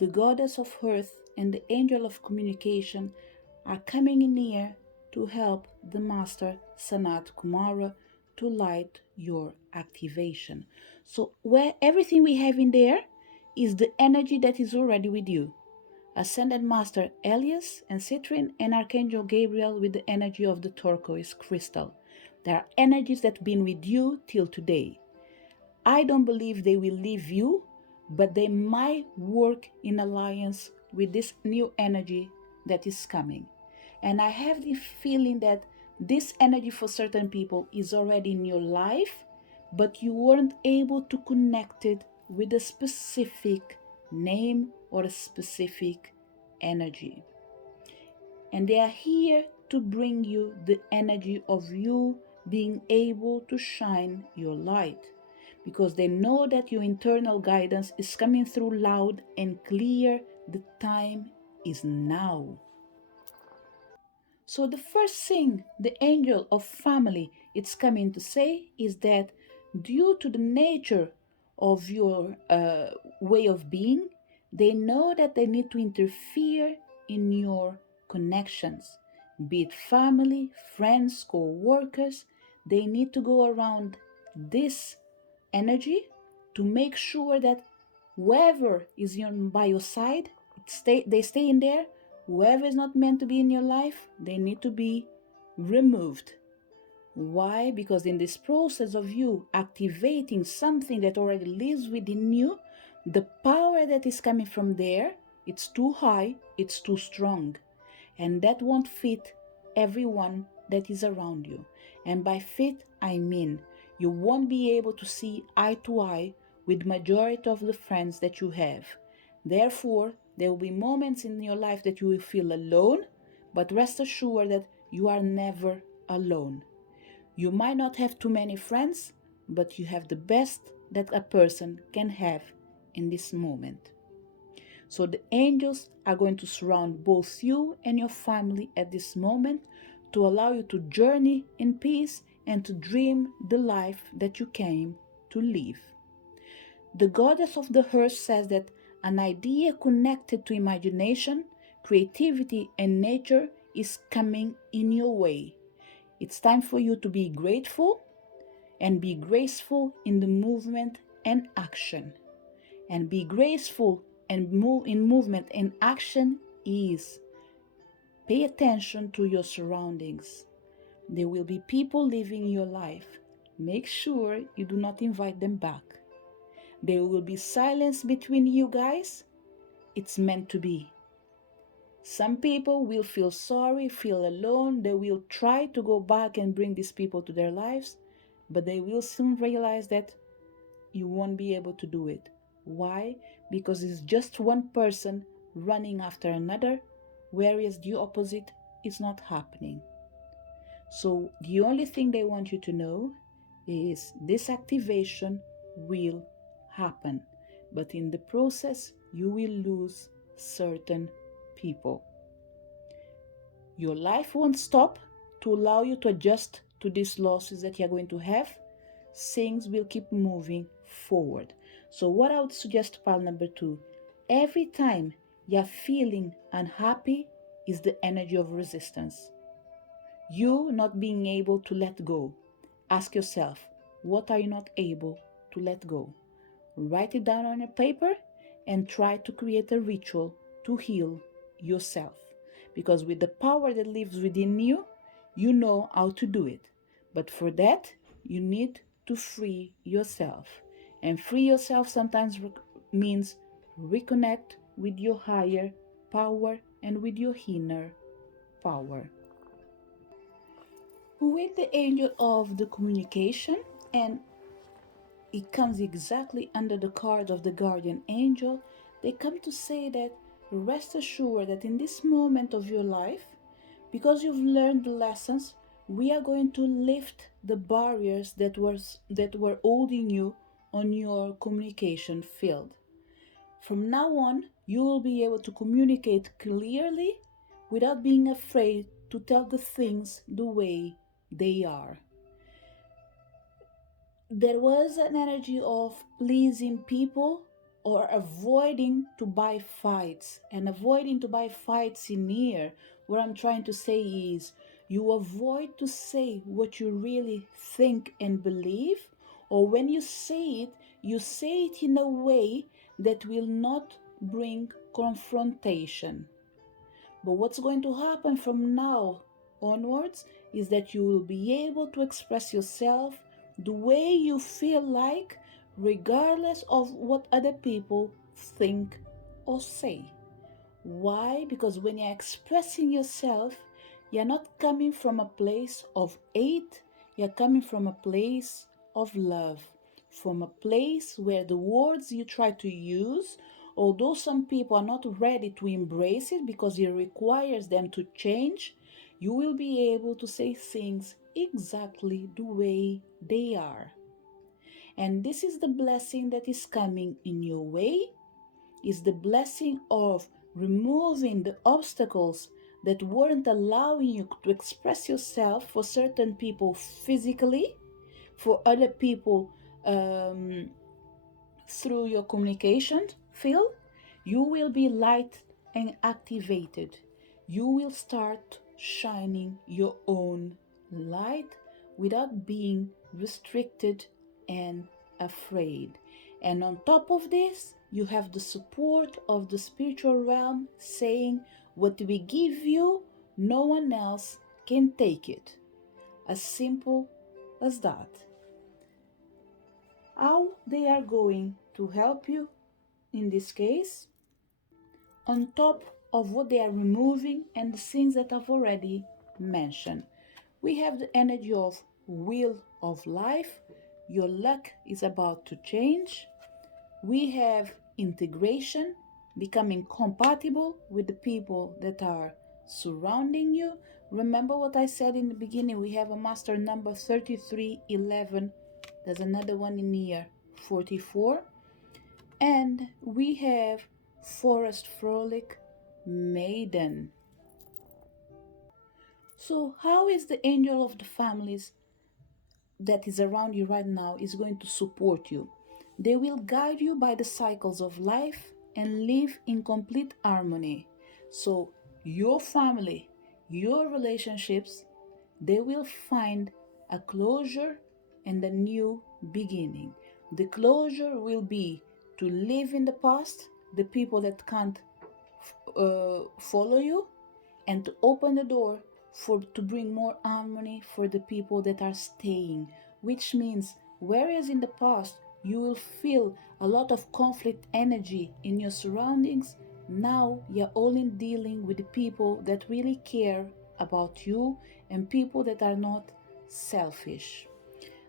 the goddess of earth, and the angel of communication are coming in here to help the master Sanat Kumara to light your activation. So, where everything we have in there is the energy that is already with you. Ascended Master Elias and Citrin, and Archangel Gabriel with the energy of the turquoise crystal. There are energies that have been with you till today. I don't believe they will leave you, but they might work in alliance with this new energy that is coming. And I have the feeling that this energy for certain people is already in your life, but you weren't able to connect it with a specific name or a specific energy. And they are here to bring you the energy of you being able to shine your light, because they know that your internal guidance is coming through loud and clear. The time is now. So the first thing the angel of family is coming to say is that due to the nature of your way of being, they know that they need to interfere in your connections, be it family, friends, co-workers. They need to go around this energy to make sure that whoever is by your side, they stay in there. Whoever is not meant to be in your life, they need to be removed. Why? Because in this process of you activating something that already lives within you, the power that is coming from there, it's too high, it's too strong, and that won't fit everyone that is around you. And by fit, I mean you won't be able to see eye to eye with majority of the friends that you have. Therefore, there will be moments in your life that you will feel alone, but rest assured that you are never alone. You might not have too many friends, but you have the best that a person can have in this moment. So the angels are going to surround both you and your family at this moment to allow you to journey in peace and to dream the life that you came to live. The goddess of the earth says that an idea connected to imagination, creativity, and nature is coming in your way. It's time for you to be grateful and be graceful in the movement and action. And be graceful and move in movement and action is pay attention to your surroundings. There will be people living your life. Make sure you do not invite them back. There will be silence between you guys. It's meant to be. Some people will feel sorry, feel alone. They will try to go back and bring these people to their lives, but they will soon realize that you won't be able to do it. Why? Because it's just one person running after another, whereas the opposite is not happening. So the only thing they want you to know is this activation will happen, but in the process, you will lose certain people. Your life won't stop to allow you to adjust to these losses that you're going to have. Things will keep moving forward. So, what I would suggest, pile number 2, every time you're feeling unhappy is the energy of resistance. You not being able to let go. Ask yourself, what are you not able to let go? Write it down on a paper and try to create a ritual to heal yourself. Because with the power that lives within you, you know how to do it. But for that, you need to free yourself. And free yourself sometimes means reconnect with your higher power and with your inner power. With the angel of the communication, and it comes exactly under the card of the guardian angel, they come to say that rest assured that in this moment of your life, because you've learned the lessons, we are going to lift the barriers that were holding you on your communication field. From now on, you will be able to communicate clearly without being afraid to tell the things the way they are. There was an energy of pleasing people or avoiding to buy fights. And avoiding to buy fights in here, what I'm trying to say is you avoid to say what you really think and believe, or when you say it in a way that will not bring confrontation. But what's going to happen from now onwards is that you will be able to express yourself the way you feel like, regardless of what other people think or say. Why? Because when you're expressing yourself, you're not coming from a place of hate, you're coming from a place of love, from a place where the words you try to use, although some people are not ready to embrace it because it requires them to change, you will be able to say things exactly the way they are. And this is the blessing that is coming in your way, is the blessing of removing the obstacles that weren't allowing you to express yourself for certain people physically, for other people um, through your communication field. You will be light and activated. You will start shining your own light without being restricted and afraid. And on top of this, you have the support of the spiritual realm saying, what we give you, no one else can take it. As simple as that. How they are going to help you in this case, on top of what they are removing and the things that I've already mentioned. We have the energy of wheel of life. Your luck is about to change. We have integration, becoming compatible with the people that are surrounding you. Remember what I said in the beginning? We have a master number 3311. There's another one in here, 44. And we have Forest Frolic Maiden. So, how is the angel of the families that is around you right now is going to support you? They will guide you by the cycles of life and live in complete harmony. So, your family, your relationships, they will find a closure and a new beginning. The closure will be to live in the past, the people that can't follow you, and to open the door for to bring more harmony for the people that are staying, which means whereas in the past you will feel a lot of conflict energy in your surroundings, now you're only dealing with the people that really care about you and people that are not selfish.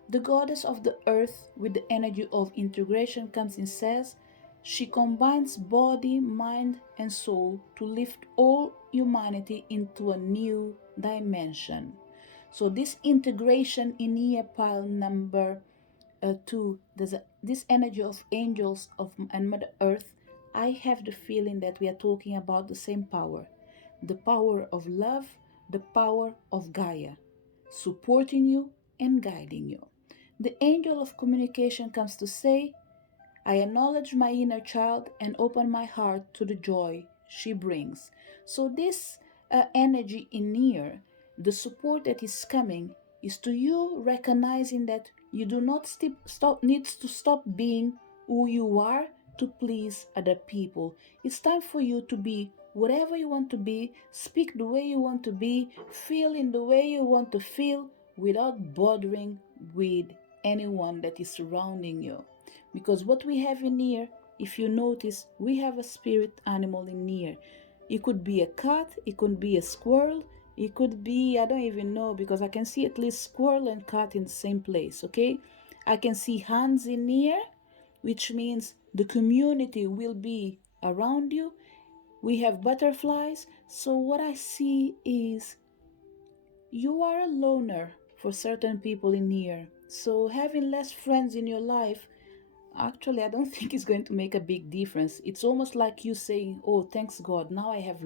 The goddess of the earth with the energy of integration comes and says, she combines body, mind, and soul to lift all humanity into a new dimension. So, this integration in year pile number two, this energy of angels of and Mother Earth. I have the feeling that we are talking about the same power, the power of love, the power of Gaia, supporting you and guiding you. The angel of communication comes to say, I acknowledge my inner child and open my heart to the joy she brings. So, this energy in here, the support that is coming, is to you recognizing that you do not needs to stop being who you are to please other people. It's time for you to be whatever you want to be, speak the way you want to be, feel in the way you want to feel without bothering with anyone that is surrounding you. Because what we have in here, if you notice, we have a spirit animal in here. It could be a cat, it could be a squirrel, it could be, I don't even know, because I can see at least squirrel and cat in the same place, okay? I can see hands in here, which means the community will be around you. We have butterflies. So what I see is you are a loner for certain people in here. So having less friends in your life, actually, I don't think it's going to make a big difference. It's almost like you saying, "Oh, thanks God, now I have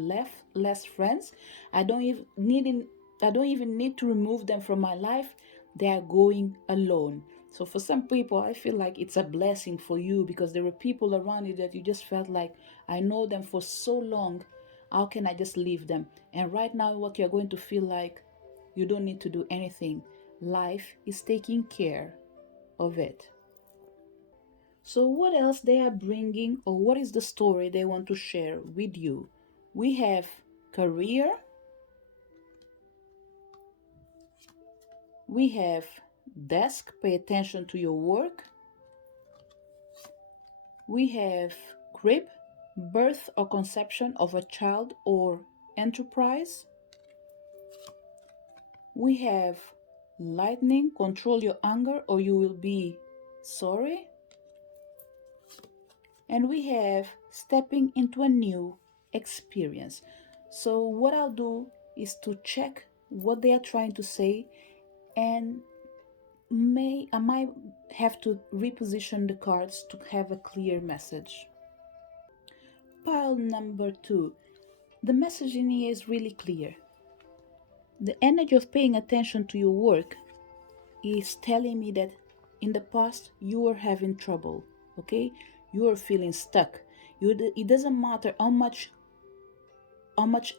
less friends. I don't even need to remove them from my life. They are going alone." So for some people, I feel like it's a blessing for you because there were people around you that you just felt like, I know them for so long. How can I just leave them? And right now, what you're going to feel like, you don't need to do anything. Life is taking care of it. So, what else they are bringing, or what is the story they want to share with you? We have career, we have desk, pay attention to your work, we have crib, birth or conception of a child or enterprise, we have lightning, control your anger or you will be sorry, and we have stepping into a new experience. So, what I'll do is to check what they are trying to say, and I might have to reposition the cards to have a clear message. Pile number two. The message in here is really clear. The energy of paying attention to your work is telling me that in the past you were having trouble, okay? You are feeling stuck. It doesn't matter how much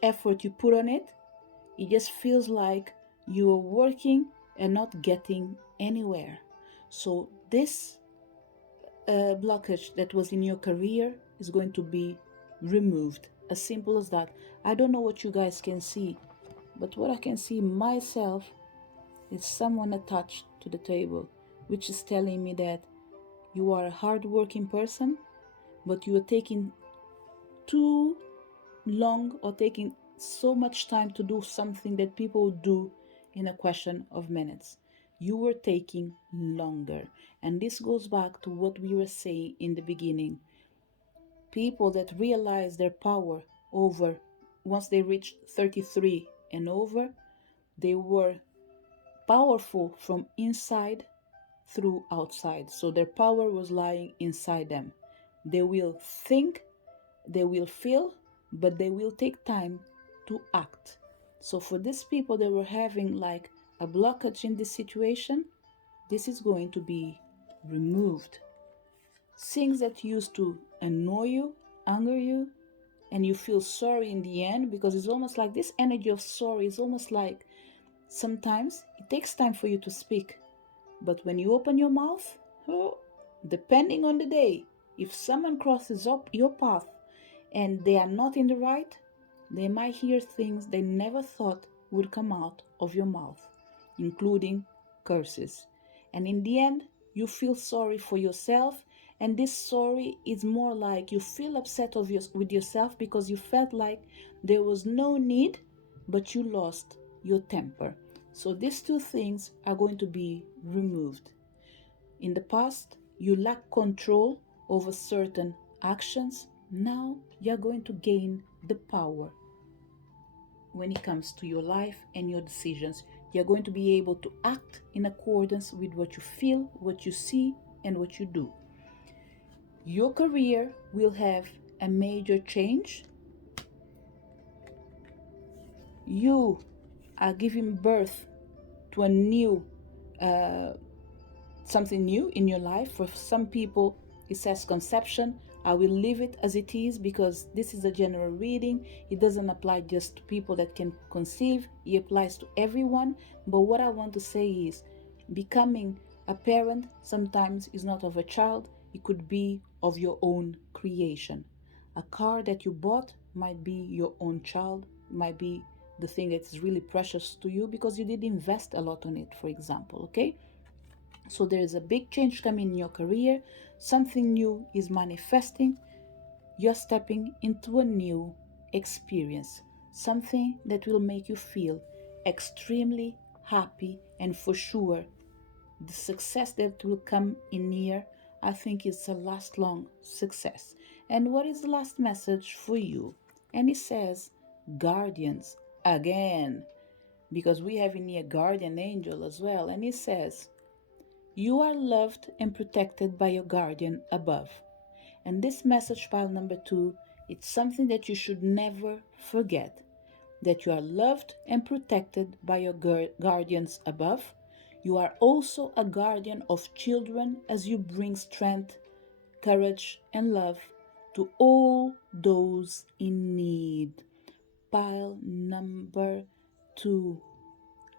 effort you put on it. It just feels like you are working and not getting anywhere. So this blockage that was in your career is going to be removed. As simple as that. I don't know what you guys can see, but what I can see myself is someone attached to the table, which is telling me that you are a hardworking person, but you are taking too long or taking so much time to do something that people do in a question of minutes. You were taking longer. And this goes back to what we were saying in the beginning. People that realize their power over once they reach 33 and over, They were powerful from inside through outside. So their power was lying inside them. They will think, they will feel, but they will take time to act. So for these people that were having like a blockage in this situation, this is going to be removed. Things that used to annoy you, anger you, and you feel sorry in the end, because it's almost like this energy of sorry is almost like sometimes it takes time for you to speak. But when you open your mouth, oh, depending on the day, if someone crosses up your path and they are not in the right, they might hear things they never thought would come out of your mouth, including curses. And in the end, you feel sorry for yourself. And this sorry is more like you feel upset with yourself because you felt like there was no need, but you lost your temper. So these two things are going to be removed. In the past, you lack control over certain actions. Now you're going to gain the power when it comes to your life and your decisions. You're going to be able to act in accordance with what you feel, what you see, and what you do. Your career will have a major change. You are giving birth to a new something new in your life. For some people, it says conception. I will leave it as it is because this is a general reading. It doesn't apply just to people that can conceive, it applies to everyone. But what I want to say is becoming a parent sometimes is not of a child, it could be of your own creation. A car that you bought might be your own child, might be the thing that is really precious to you because you did invest a lot on it, for example. Okay, so there is a big change coming in your career. Something new is manifesting. You're stepping into a new experience, something that will make you feel extremely happy. And for sure, the success that will come in here, I think it's a last long success. And what is the last message for you? And it says, guardians again, because we have in here guardian angel as well. And it says, you are loved and protected by your guardian above. And this message, pile number 2, it's something that you should never forget. That you are loved and protected by your guardians above. You are also a guardian of children as you bring strength, courage, and love to all those in need. Pile number 2.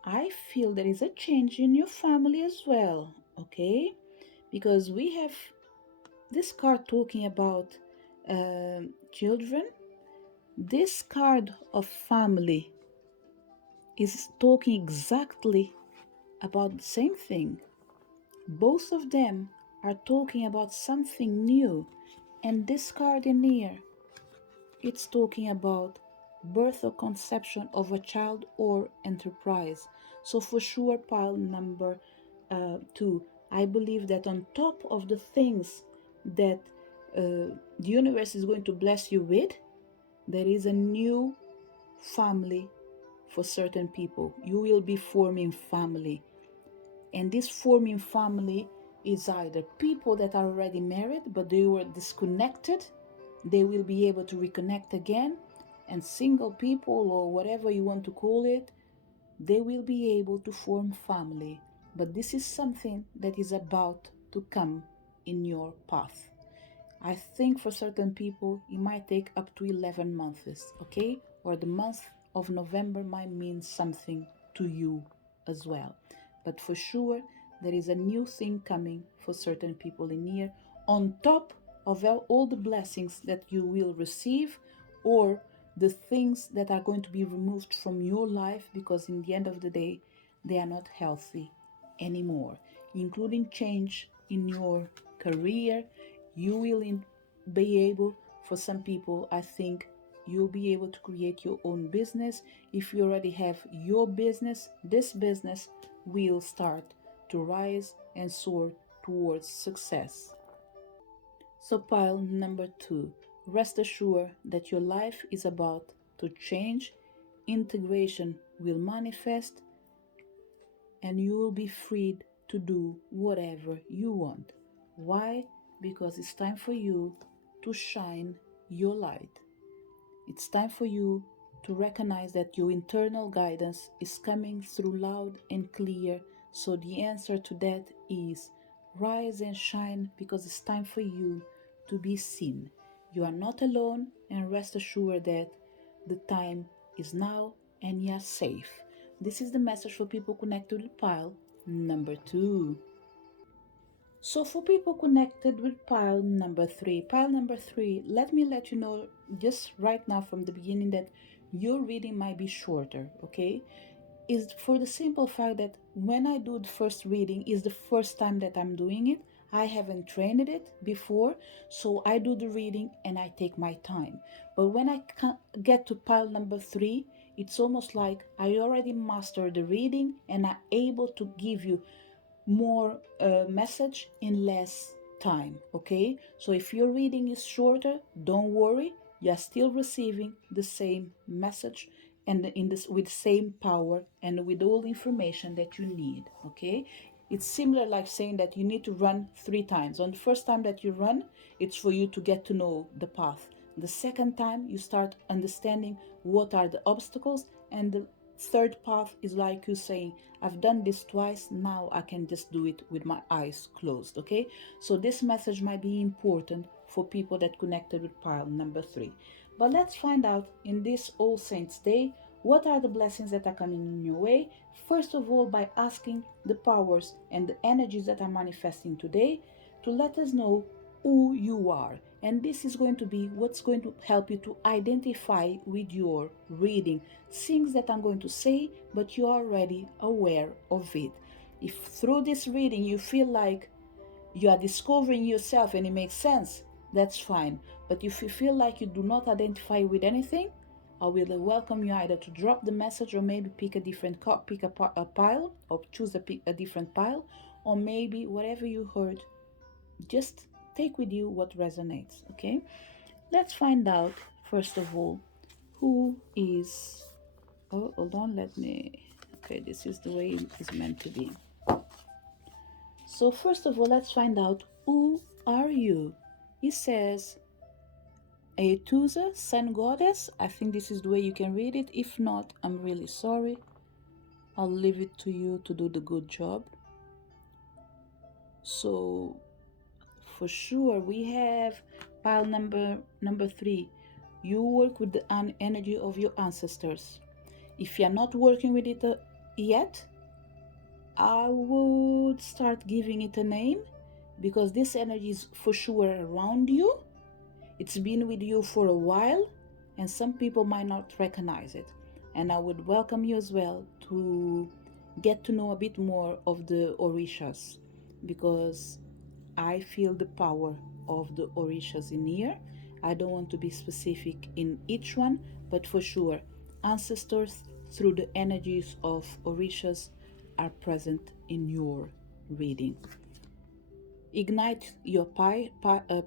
I feel there is a change in your family as well, okay? Because we have this card talking about children. This card of family is talking exactly about the same thing. Both of them are talking about something new. And this card in here, it's talking about birth or conception of a child or enterprise. So for sure, pile number 2, I believe that on top of the things that the universe is going to bless you with, there is a new family for certain people. You will be forming family. And this forming family is either people that are already married but they were disconnected, they will be able to reconnect again, and single people or whatever you want to call it, they will be able to form family. But this is something that is about to come in your path. I think for certain people it might take up to 11 months, okay? Or the month of November might mean something to you as well. But for sure, there is a new thing coming for certain people in here, on top of all the blessings that you will receive, or the things that are going to be removed from your life because in the end of the day, they are not healthy anymore, including change in your career. You will be able, for some people, I think you'll be able to create your own business. If you already have your business, this business will start to rise and soar towards success. So, pile number 2, rest assured that your life is about to change. Integration will manifest, and you will be freed to do whatever you want. Why? Because it's time for you to shine your light. It's time for you to recognize that your internal guidance is coming through loud and clear. So the answer to that is rise and shine, because it's time for you to be seen. You are not alone, and rest assured that the time is now and you are safe. This is the message for people connected with pile number 2. So for people connected with pile number three, let you know just right now from the beginning that your reading might be shorter, okay? Is for the simple fact that when I do the first reading is the first time that I'm doing it. I haven't trained it before, so I do the reading and I take my time. But when I get to pile number 3, it's almost like I already mastered the reading and I'm able to give you more message in less time. Okay, so if your reading is shorter, don't worry, you're still receiving the same message and in this with same power and with all the information that you need. Okay, it's similar like saying that you need to run 3 times. On the first time that you run, it's for you to get to know the path. The second time you start understanding what are the obstacles, and the third path is like you saying, I've done this twice, now I can just do it with my eyes closed. Okay, so this message might be important for people that connected with pile number 3. But let's find out in this All Saints Day, what are the blessings that are coming in your way. First of all, by asking the powers and the energies that are manifesting today to let us know who you are. And this is going to be what's going to help you to identify with your reading things that I'm going to say, but you're already aware of it. If through this reading you feel like you are discovering yourself and it makes sense, that's fine. But if you feel like you do not identify with anything, I will welcome you either to drop the message or maybe pick a different pick a pile, or choose a different pile, or maybe whatever you heard, just take with you what resonates. Okay, let's find out first of all who is. Oh, hold on, let me. Okay, this is the way it's meant to be. So first of all, let's find out who are you. It says Aetusa, Sun Goddess. I think this is the way you can read it. If not, I'm really sorry. I'll leave it to you to do the good job. So for sure, we have pile number 3. You work with the energy of your ancestors. If you're not working with it yet, I would start giving it a name, because this energy is for sure around you. It's been with you for a while, and some people might not recognize it. And I would welcome you as well to get to know a bit more of the Orishas, because I feel the power of the Orishas in here. I don't want to be specific in each one, but for sure, ancestors through the energies of Orishas are present in your reading. Ignite your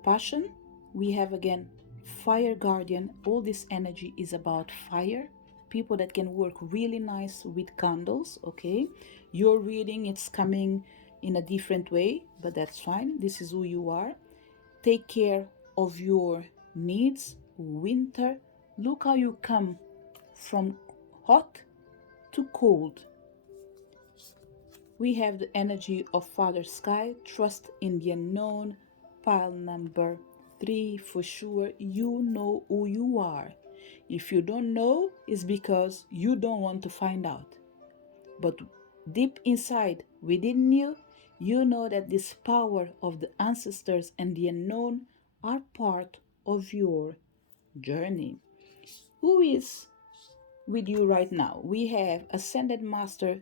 passion. We have again Fire Guardian. All this energy is about fire. People that can work really nice with candles. Okay, your reading, it's coming in a different way, but that's fine. This is who you are. Take care of your needs. Winter, look how you come from hot to cold. We have the energy of Father Sky. Trust in the unknown. Pile number 3, for sure you know who you are. If you don't know, it's because you don't want to find out. But deep inside within you, you know that this power of the ancestors and the unknown are part of your journey. Who is with you right now? We have Ascended Master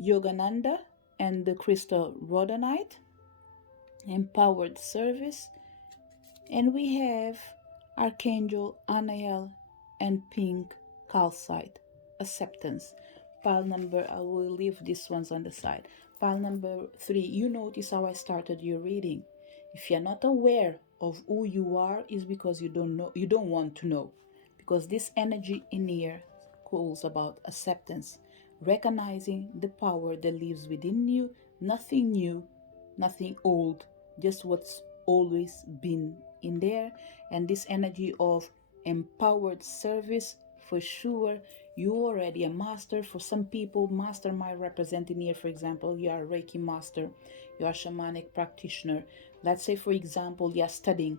Yogananda and the Crystal Rhodonite, Empowered Service, and we have Archangel Anael and Pink Calcite, Acceptance. Pile number, I will leave these ones on the side. Pile number 3, you notice how I started your reading. If you're not aware of who you are, is because you don't know, you don't want to know. Because this energy in here calls about acceptance. recognizing the power that lives within you, nothing new, nothing old, just what's always been in there. And this energy of empowered service, for sure, you already a master. For some people, master might represent in here, for example, you are a Reiki master, you are a shamanic practitioner. Let's say, for example, you are studying,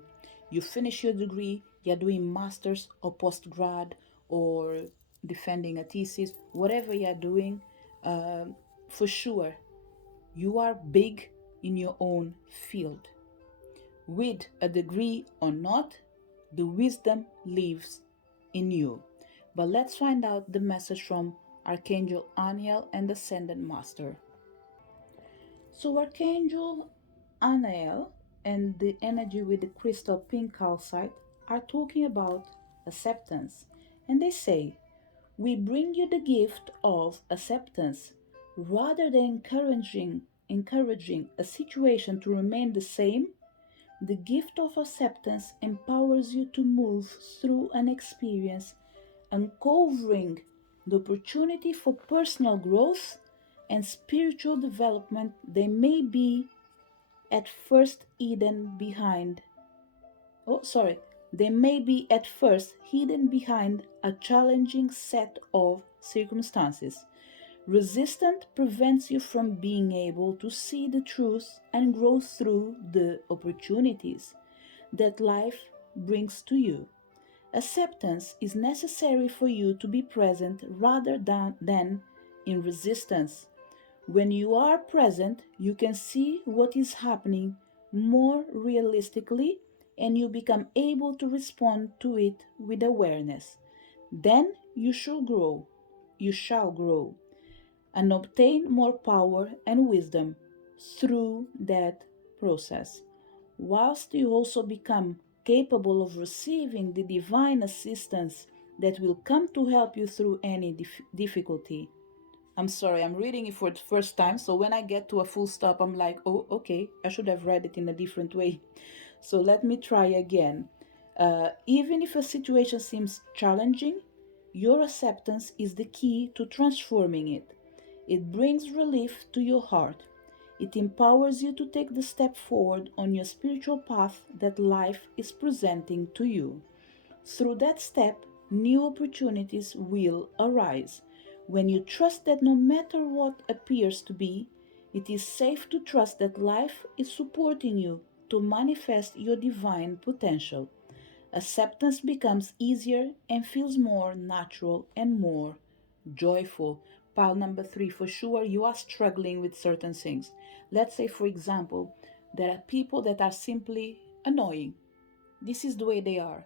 you finish your degree, you're doing masters or postgrad or defending a thesis, whatever you're doing, um, for sure, you are big in your own field. With a degree or not, the wisdom lives in you. But let's find out the message from Archangel Aniel and the Ascended Master. So, Archangel Aniel and the energy with the crystal pink calcite are talking about acceptance. And they say, we bring you the gift of acceptance. Rather than encouraging a situation to remain the same, the gift of acceptance empowers you to move through an experience, uncovering the opportunity for personal growth and spiritual development. They may be at first hidden behind oh sorry they may be at first hidden behind a challenging set of circumstances. Resistance prevents you from being able to see the truth and grow through the opportunities that life brings to you. Acceptance is necessary for you to be present rather than in resistance. When you are present, you can see what is happening more realistically and you become able to respond to it with awareness. Then you shall grow. You shall grow and obtain more power and wisdom through that process, whilst you also become capable of receiving the divine assistance that will come to help you through any difficulty. I'm sorry, I'm reading it for the first time, so when I get to a full stop, I'm like, oh, okay, I should have read it in a different way. So let me try again. Even if a situation seems challenging, your acceptance is the key to transforming it. It brings relief to your heart. It empowers you to take the step forward on your spiritual path that life is presenting to you. Through that step, new opportunities will arise. When you trust that no matter what appears to be, it is safe to trust that life is supporting you to manifest your divine potential. Acceptance becomes easier and feels more natural and more joyful. Pile number three, for sure, you are struggling with certain things. Let's say, for example, there are people that are simply annoying. This is the way they are.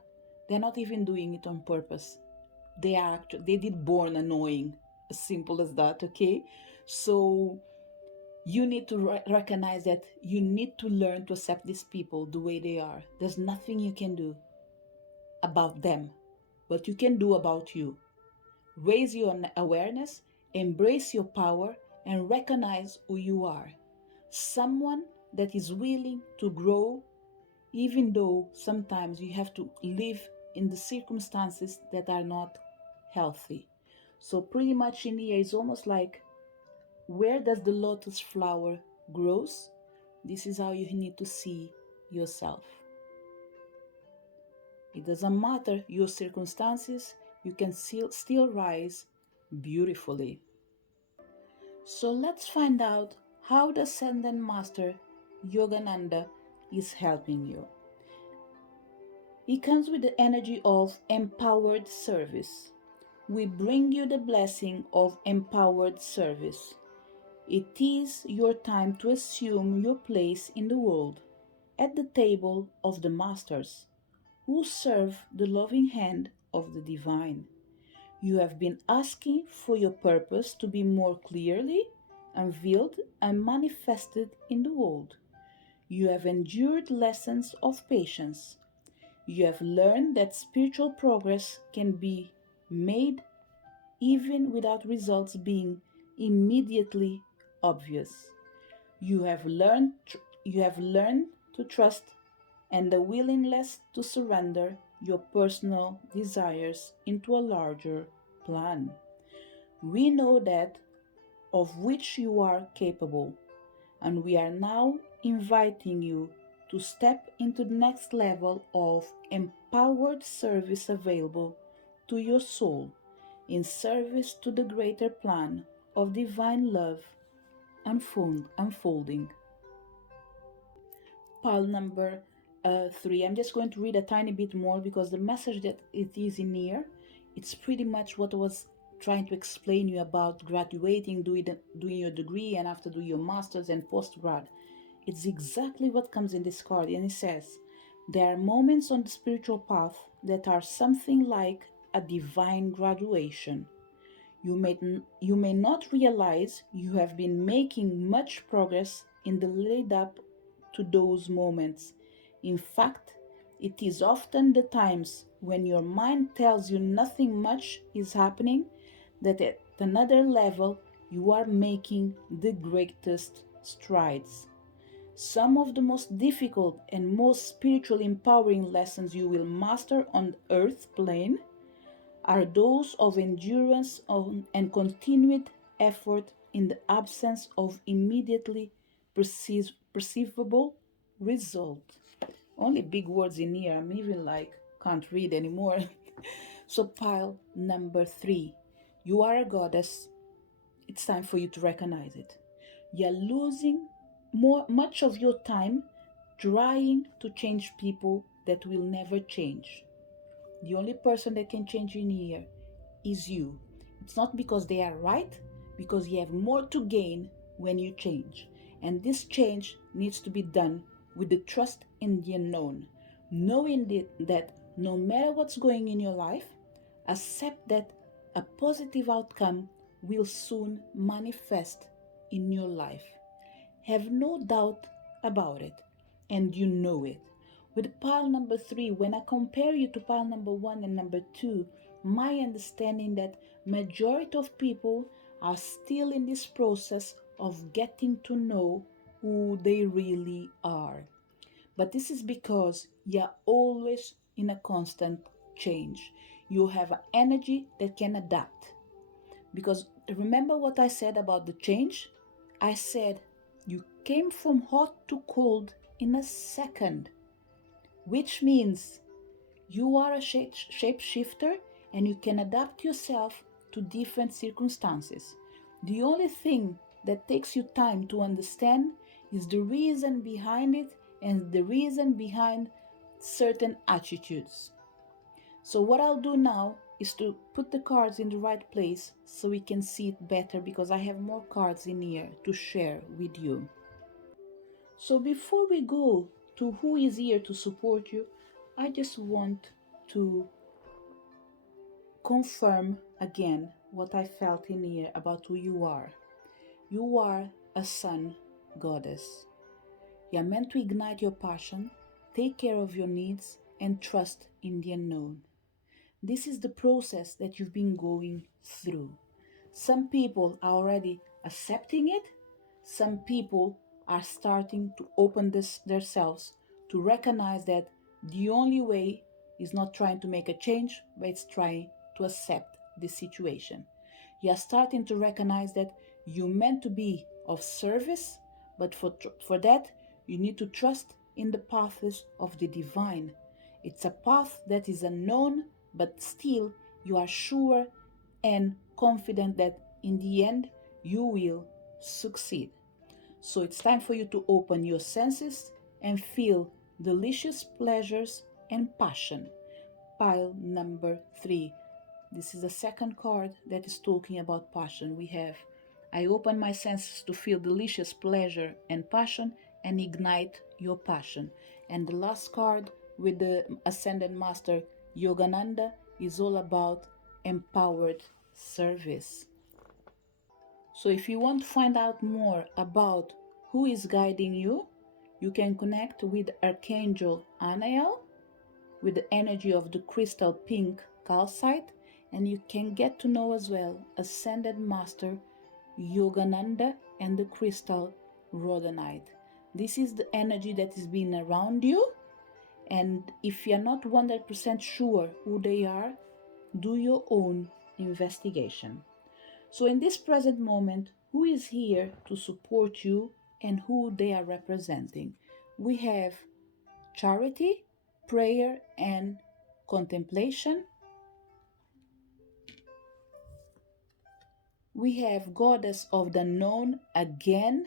They're not even doing it on purpose. They did born annoying. As simple as that, okay? So you need to recognize that you need to learn to accept these people the way they are. There's nothing you can do about them, but you can do about you. Raise your awareness, embrace your power, and recognize who you are. Someone that is willing to grow, even though sometimes you have to live in the circumstances that are not healthy. So, pretty much in here, it's almost like where does the lotus flower grows? This is how you need to see yourself. It doesn't matter your circumstances, you can still rise beautifully. So let's find out how the Ascended Master Yogananda is helping you. He comes with the energy of empowered service. We bring you the blessing of empowered service. It is your time to assume your place in the world at the table of the masters who serve the loving hand of the divine. You have been asking for your purpose to be more clearly unveiled and manifested in the world. You have endured lessons of patience. You have learned that spiritual progress can be made even without results being immediately obvious. You have learned you have learned to trust and the willingness to surrender your personal desires into a larger plan. We know that of which you are capable, and we are now inviting you to step into the next level of empowered service available to your soul in service to the greater plan of divine love unfolding. Pile number 3. I'm just going to read a tiny bit more because the message that it is in here, it's pretty much what I was trying to explain you about graduating, doing your degree, and after doing your master's and post-grad. It's exactly what comes in this card, and it says, there are moments on the spiritual path that are something like a divine graduation. You may not realize you have been making much progress in the lead up to those moments. In fact, it is often the times when your mind tells you nothing much is happening that at another level you are making the greatest strides. Some of the most difficult and most spiritually empowering lessons you will master on the earth plane are those of endurance and continued effort in the absence of immediately perceivable result. Only big words in here, I'm even like can't read anymore. So, pile number 3. You are a goddess. It's time for you to recognize it. You're losing much of your time trying to change people that will never change. The only person that can change in here is you. It's not because they are right, because you have more to gain when you change. And this change needs to be done with the trust in the unknown, knowing that no matter what's going in your life, accept that a positive outcome will soon manifest in your life. Have no doubt about it, and you know it. With pile number 3, when I compare you to pile number 1 and number 2, my understanding that majority of people are still in this process of getting to know who they really are. But this is because you're always in a constant change. You have an energy that can adapt. Because remember what I said about the change? I said you came from hot to cold in a second, which means you are a shapeshifter and you can adapt yourself to different circumstances. The only thing that takes you time to understand is the reason behind it and the reason behind certain attitudes. So what I'll do now is to put the cards in the right place so we can see it better because I have more cards in here to share with you. So before we go to who is here to support you, I just want to confirm again what I felt in here about who you are. You are a sun goddess. You are meant to ignite your passion, take care of your needs, and trust in the unknown. This is the process that you've been going through. Some people are already accepting it. Some people are starting to open themselves to recognize that the only way is not trying to make a change, but it's trying to accept the situation. You are starting to recognize that you're meant to be of service, but for that, you need to trust in the paths of the divine. It's a path that is unknown, but still you are sure and confident that in the end you will succeed. So it's time for you to open your senses and feel delicious pleasures and passion. Pile number 3. This is the second card that is talking about passion. We have I open my senses to feel delicious pleasure and passion and ignite your passion. And the last card with the Ascended Master Yogananda is all about empowered service. So if you want to find out more about who is guiding you, you can connect with Archangel Anael with the energy of the crystal pink calcite, and you can get to know as well Ascended Master Yogananda and the crystal rhodonite. This is the energy that is being around you, and if you're not 100% sure who they are, do your own investigation. So, in this present moment, who is here to support you and who they are representing? We have charity, prayer, and contemplation. We have goddess of the known again,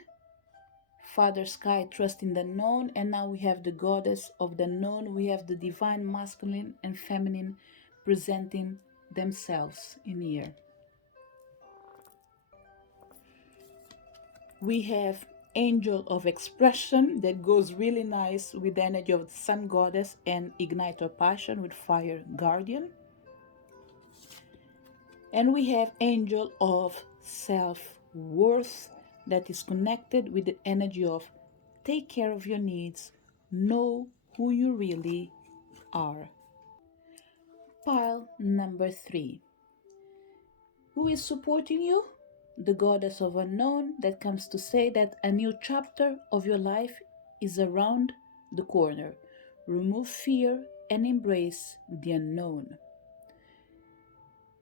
Father Sky, trust in the known, and now we have the goddess of the known. We have the divine masculine and feminine presenting themselves in here. We have angel of expression that goes really nice with the energy of the sun goddess and ignite our passion with fire guardian. And we have angel of self-worth that is connected with the energy of take care of your needs, know who you really are. Pile number 3. Who is supporting you? The goddess of unknown that comes to say that a new chapter of your life is around the corner. Remove fear and embrace the unknown.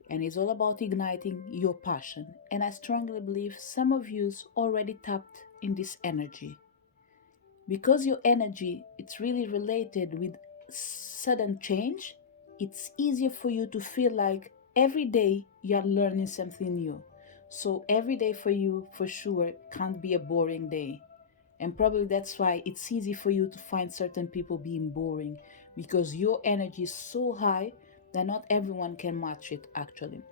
And it's all about igniting your passion. And I strongly believe some of you's already tapped in this energy. Because your energy it's really related with sudden change, it's easier for you to feel like every day you are learning something new. So every day for you for sure can't be a boring day. And probably that's why it's easy for you to find certain people being boring, because your energy is so high that not everyone can match it actually.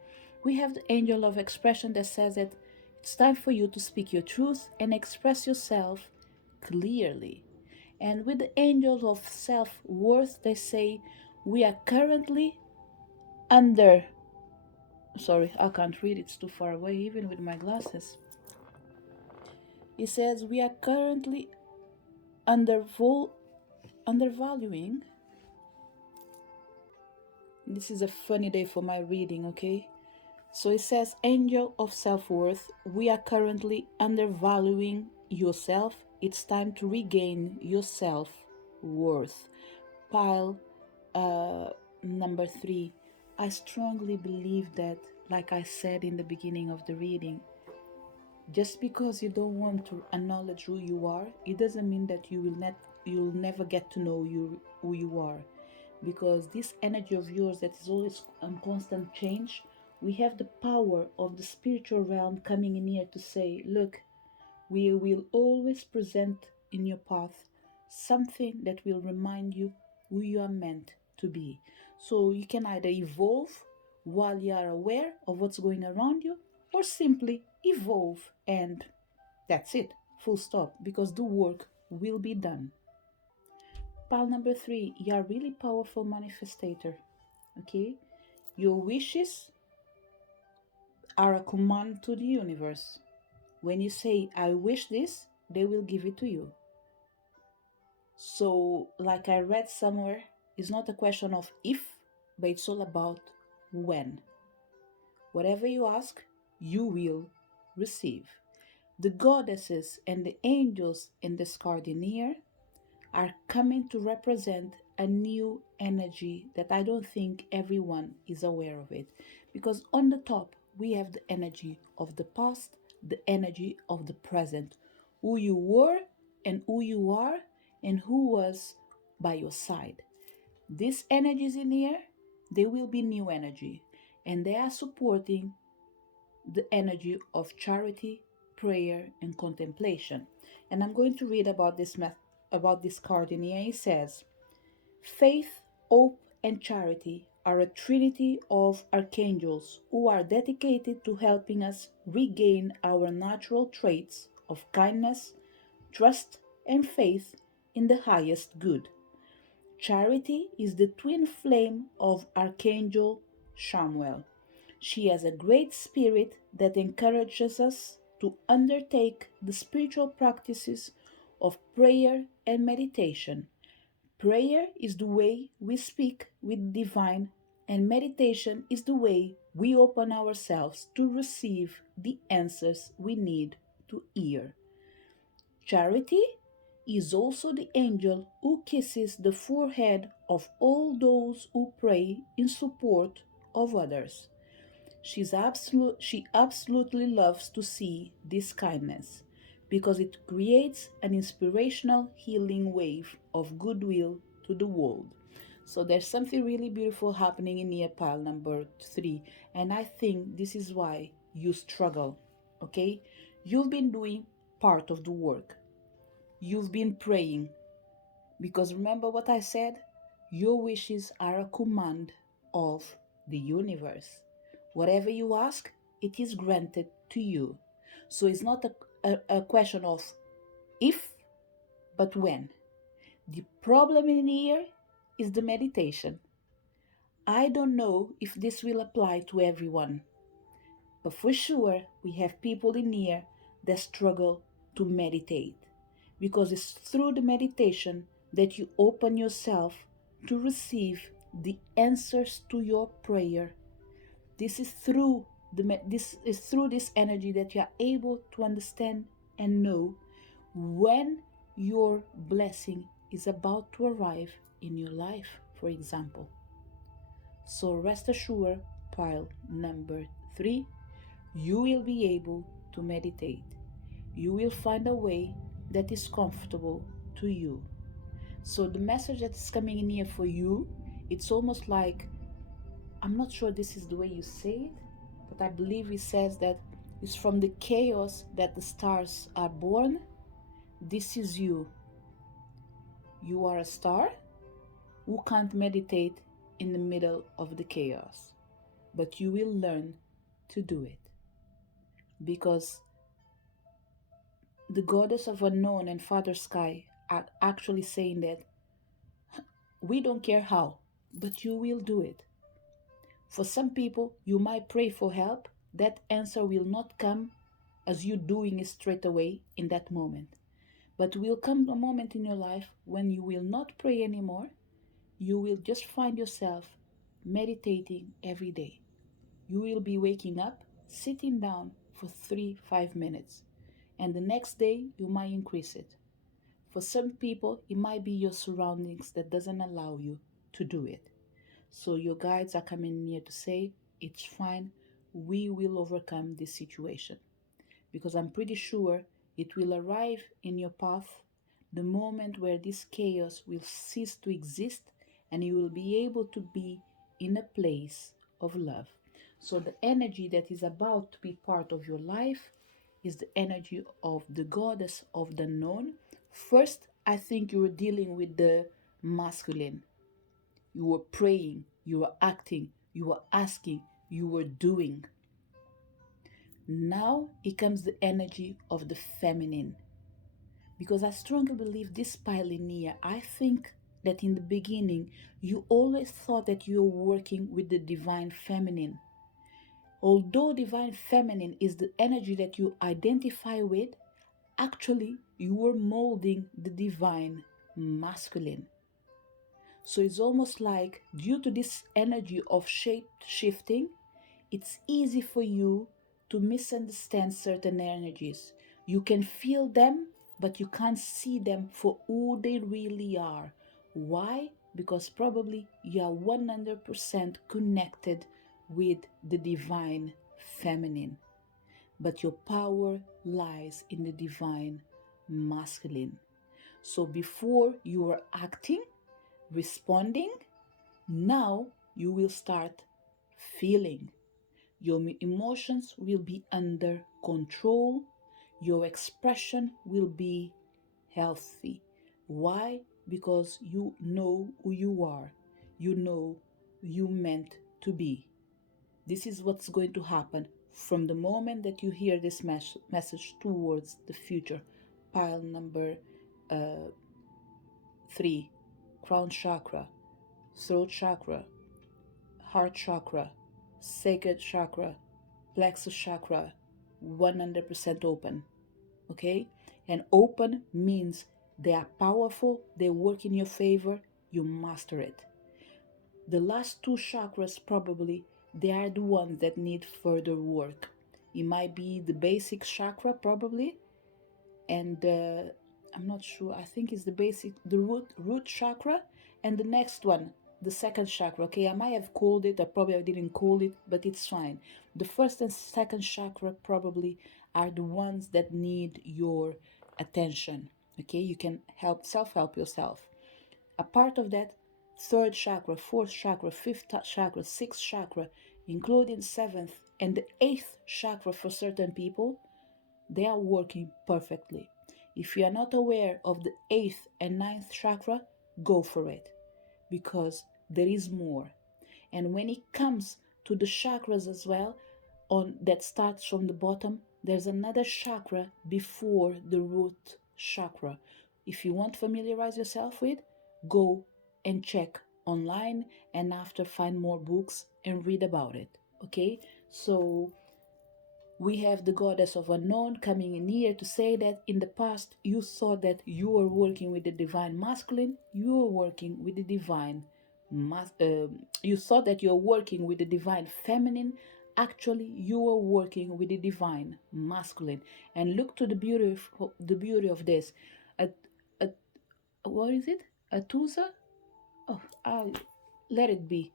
We have the angel of expression that says that it's time for you to speak your truth and express yourself clearly. And with the angels of self worth, they say, we are currently under. Sorry, I can't read, it's too far away, even with my glasses. It says, we are currently undervaluing. This is a funny day for my reading, okay? So it says, angel of self worth, we are currently undervaluing yourself. It's time to regain your self worth. Pile number 3. I strongly believe that, like I said in the beginning of the reading, just because you don't want to acknowledge who you are, it doesn't mean that you'll never get to know who you are. Because this energy of yours that is always on constant change, we have the power of the spiritual realm coming in here to say, look, we will always present in your path something that will remind you who you are meant to be. So you can either evolve while you are aware of what's going around you, or simply evolve and that's it, full stop, because the work will be done. Pile number 3, you are really powerful manifestator. Okay? Your wishes are a command to the universe. When you say, I wish this, they will give it to you. So, like I read somewhere, it's not a question of if, but it's all about when. Whatever you ask, you will receive. The goddesses and the angels in this card in here are coming to represent a new energy that I don't think everyone is aware of it. Because on the top, we have the energy of the past, the energy of the present, who you were and who you are, and who was by your side. These energies in here, they will be new energy, and they are supporting the energy of charity, prayer, and contemplation. And I'm going to read about about this card in here. It says, faith, hope, and charity are a trinity of archangels who are dedicated to helping us regain our natural traits of kindness, trust, and faith in the highest good. Charity is the twin flame of Archangel Samuel. She has a great spirit that encourages us to undertake the spiritual practices of prayer and meditation. Prayer is the way we speak with divine, and meditation is the way we open ourselves to receive the answers we need to hear. Charity is also the angel who kisses the forehead of all those who pray in support of others. She absolutely loves to see this kindness because it creates an inspirational healing wave of goodwill to the world. So there's something really beautiful happening in year pile number 3, and I think this is why you struggle. Okay? You've been doing part of the work. You've been praying because remember what I said? Your wishes are a command of the universe. Whatever you ask, it is granted to you. So it's not a question of if, but when. The problem in here is the meditation. I don't know if this will apply to everyone, but for sure we have people in here that struggle to meditate because it's through the meditation that you open yourself to receive the answers to your prayer. This is through this energy that you are able to understand and know when your blessing is about to arrive in your life, for example. So rest assured, pile number 3, you will be able to meditate. You will find a way that is comfortable to you. So the message that's coming in here for you, it's almost like, I'm not sure this is the way you say it, but I believe it says that it's from the chaos that the stars are born. This is you. You are a star who can't meditate in the middle of the chaos, but you will learn to do it because the goddess of unknown and Father Sky are actually saying that we don't care how, but you will do it. For some people, you might pray for help. That answer will not come as you doing it straight away in that moment. But will come a moment in your life when you will not pray anymore. You will just find yourself meditating every day. You will be waking up, sitting down for 3, 5 minutes, and the next day you might increase it. For some people, it might be your surroundings that doesn't allow you to do it. So your guides are coming here to say, it's fine, we will overcome this situation. Because I'm pretty sure it will arrive in your path the moment where this chaos will cease to exist and you will be able to be in a place of love. So the energy that is about to be part of your life is the energy of the goddess of the known. First, I think you were dealing with the masculine. You were praying, you were acting, you were asking, you were doing. Now it comes the energy of the feminine. Because I strongly believe this pioneer, I think that in the beginning you always thought that you were working with the divine feminine. Although divine feminine is the energy that you identify with, actually you were molding the divine masculine. So it's almost like due to this energy of shape shifting, it's easy for you to misunderstand certain energies. You can feel them, but you can't see them for who they really are. Why? Because probably you are 100% connected with the divine feminine, but your power lies in the divine masculine. So before you were acting, responding, now you will start feeling. Your emotions will be under control. Your expression will be healthy. Why? Because you know who you are. You know you meant to be. This is what's going to happen from the moment that you hear this message towards the future. Pile number 3, crown chakra, throat chakra, heart chakra, sacred chakra, plexus chakra, 100% open. Okay? And open means they are powerful, they work in your favor, you master it. The last two chakras, probably, they are the ones that need further work. It might be the basic chakra, probably, and I'm not sure. I think it's the root chakra, and the next one, the second chakra. Okay, I might have called it, or probably I didn't call it, but it's fine. The first and second chakra probably are the ones that need your attention. Okay, you can help self help yourself. A part of that, third chakra, fourth chakra, fifth chakra, sixth chakra, including seventh and the eighth chakra for certain people, they are working perfectly. If you are not aware of the eighth and ninth chakra, go for it because there is more. And when it comes to the chakras as well, on that starts from the bottom, there's another chakra before the root chakra. If you want to familiarize yourself with, go and check online and after find more books and read about it. Okay? So we have the goddess of unknown coming in here to say that in the past you thought that you were working with the divine masculine, you were working with the divine you thought that you're working with the divine feminine. Actually, you are working with the divine masculine. And look to the beauty of this. A, a, what is it? Atusa? Oh, let it be.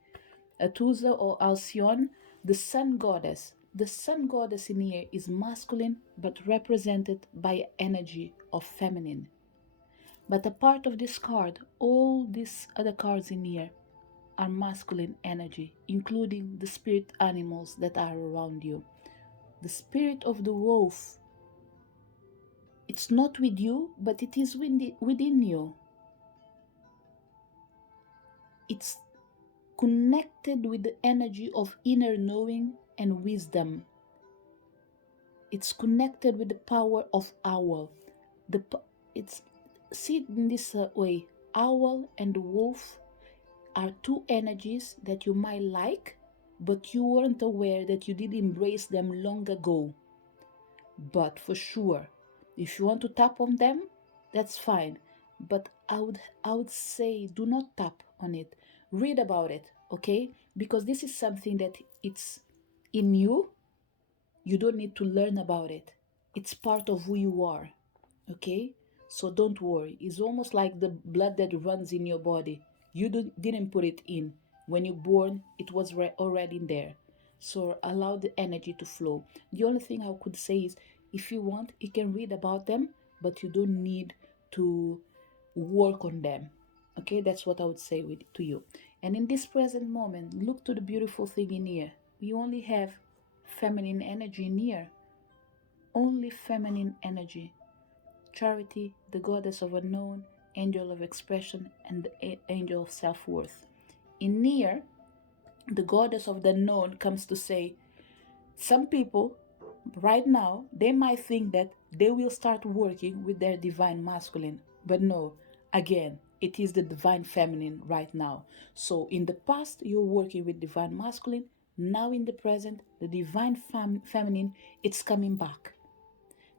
Atusa or Alcyone, the sun goddess. The sun goddess in here is masculine but represented by energy of feminine. But a part of this card, all these other cards in here are masculine energy, including the spirit animals that are around you. The spirit of the wolf, it's not with you, but it is within you. It's connected with the energy of inner knowing and wisdom. It's connected with the power of owl. It's see it in this way. Owl and the wolf are two energies that you might like, but you weren't aware that you did embrace them long ago. But for sure, if you want to tap on them, that's fine. But I would say do not tap on it. Read about it, okay? Because this is something that it's in you. You don't need to learn about it. It's part of who you are, okay? So don't worry. It's almost like the blood that runs in your body. You didn't put it in. When you born, it was already there. So allow the energy to flow. The only thing I could say is if you want, you can read about them, but you don't need to work on them. Okay, that's what I would say to you. And in this present moment, look to the beautiful thing in here. We only have feminine energy in here. Only feminine energy. Charity, the goddess of unknown, angel of expression, and the angel of self worth. In near, the goddess of the known comes to say, some people right now they might think that they will start working with their divine masculine, but no, again, it is the divine feminine right now. So in the past, you're working with divine masculine. Now in the present, the divine feminine, it's coming back.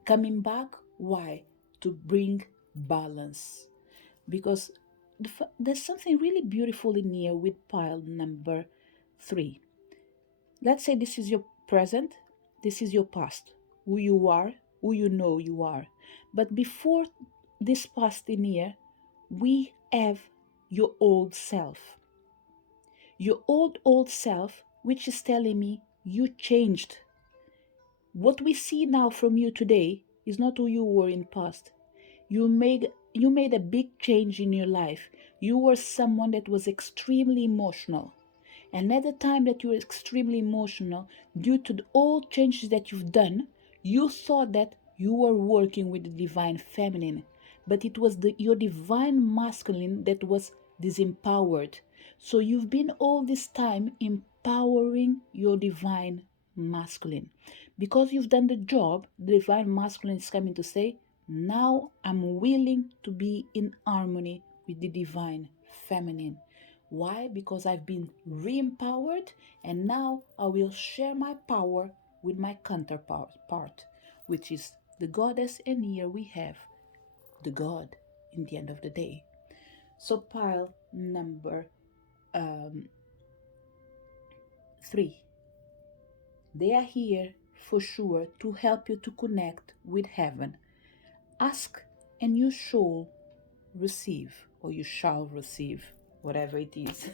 Coming back, why? To bring balance. Because there's something really beautiful in here with pile number 3. Let's say this is your present, this is your past, who you are, who you know you are. But before this past in here, we have your old self. Your old self, which is telling me you changed. What we see now from you today is not who you were in past. You made a big change in your life. You were someone that was extremely emotional. And at the time that you were extremely emotional, due to the all changes that you've done, you thought that you were working with the divine feminine. But it was your divine masculine that was disempowered. So you've been all this time empowering your divine masculine. Because you've done the job, the divine masculine is coming to say, now I'm willing to be in harmony with the divine feminine. Why? Because I've been re-empowered and now I will share my power with my counterpart, which is the goddess, and here we have the god in the end of the day. So pile number 3. They are here for sure to help you to connect with heaven. Ask and you shall receive, or you shall receive, whatever it is.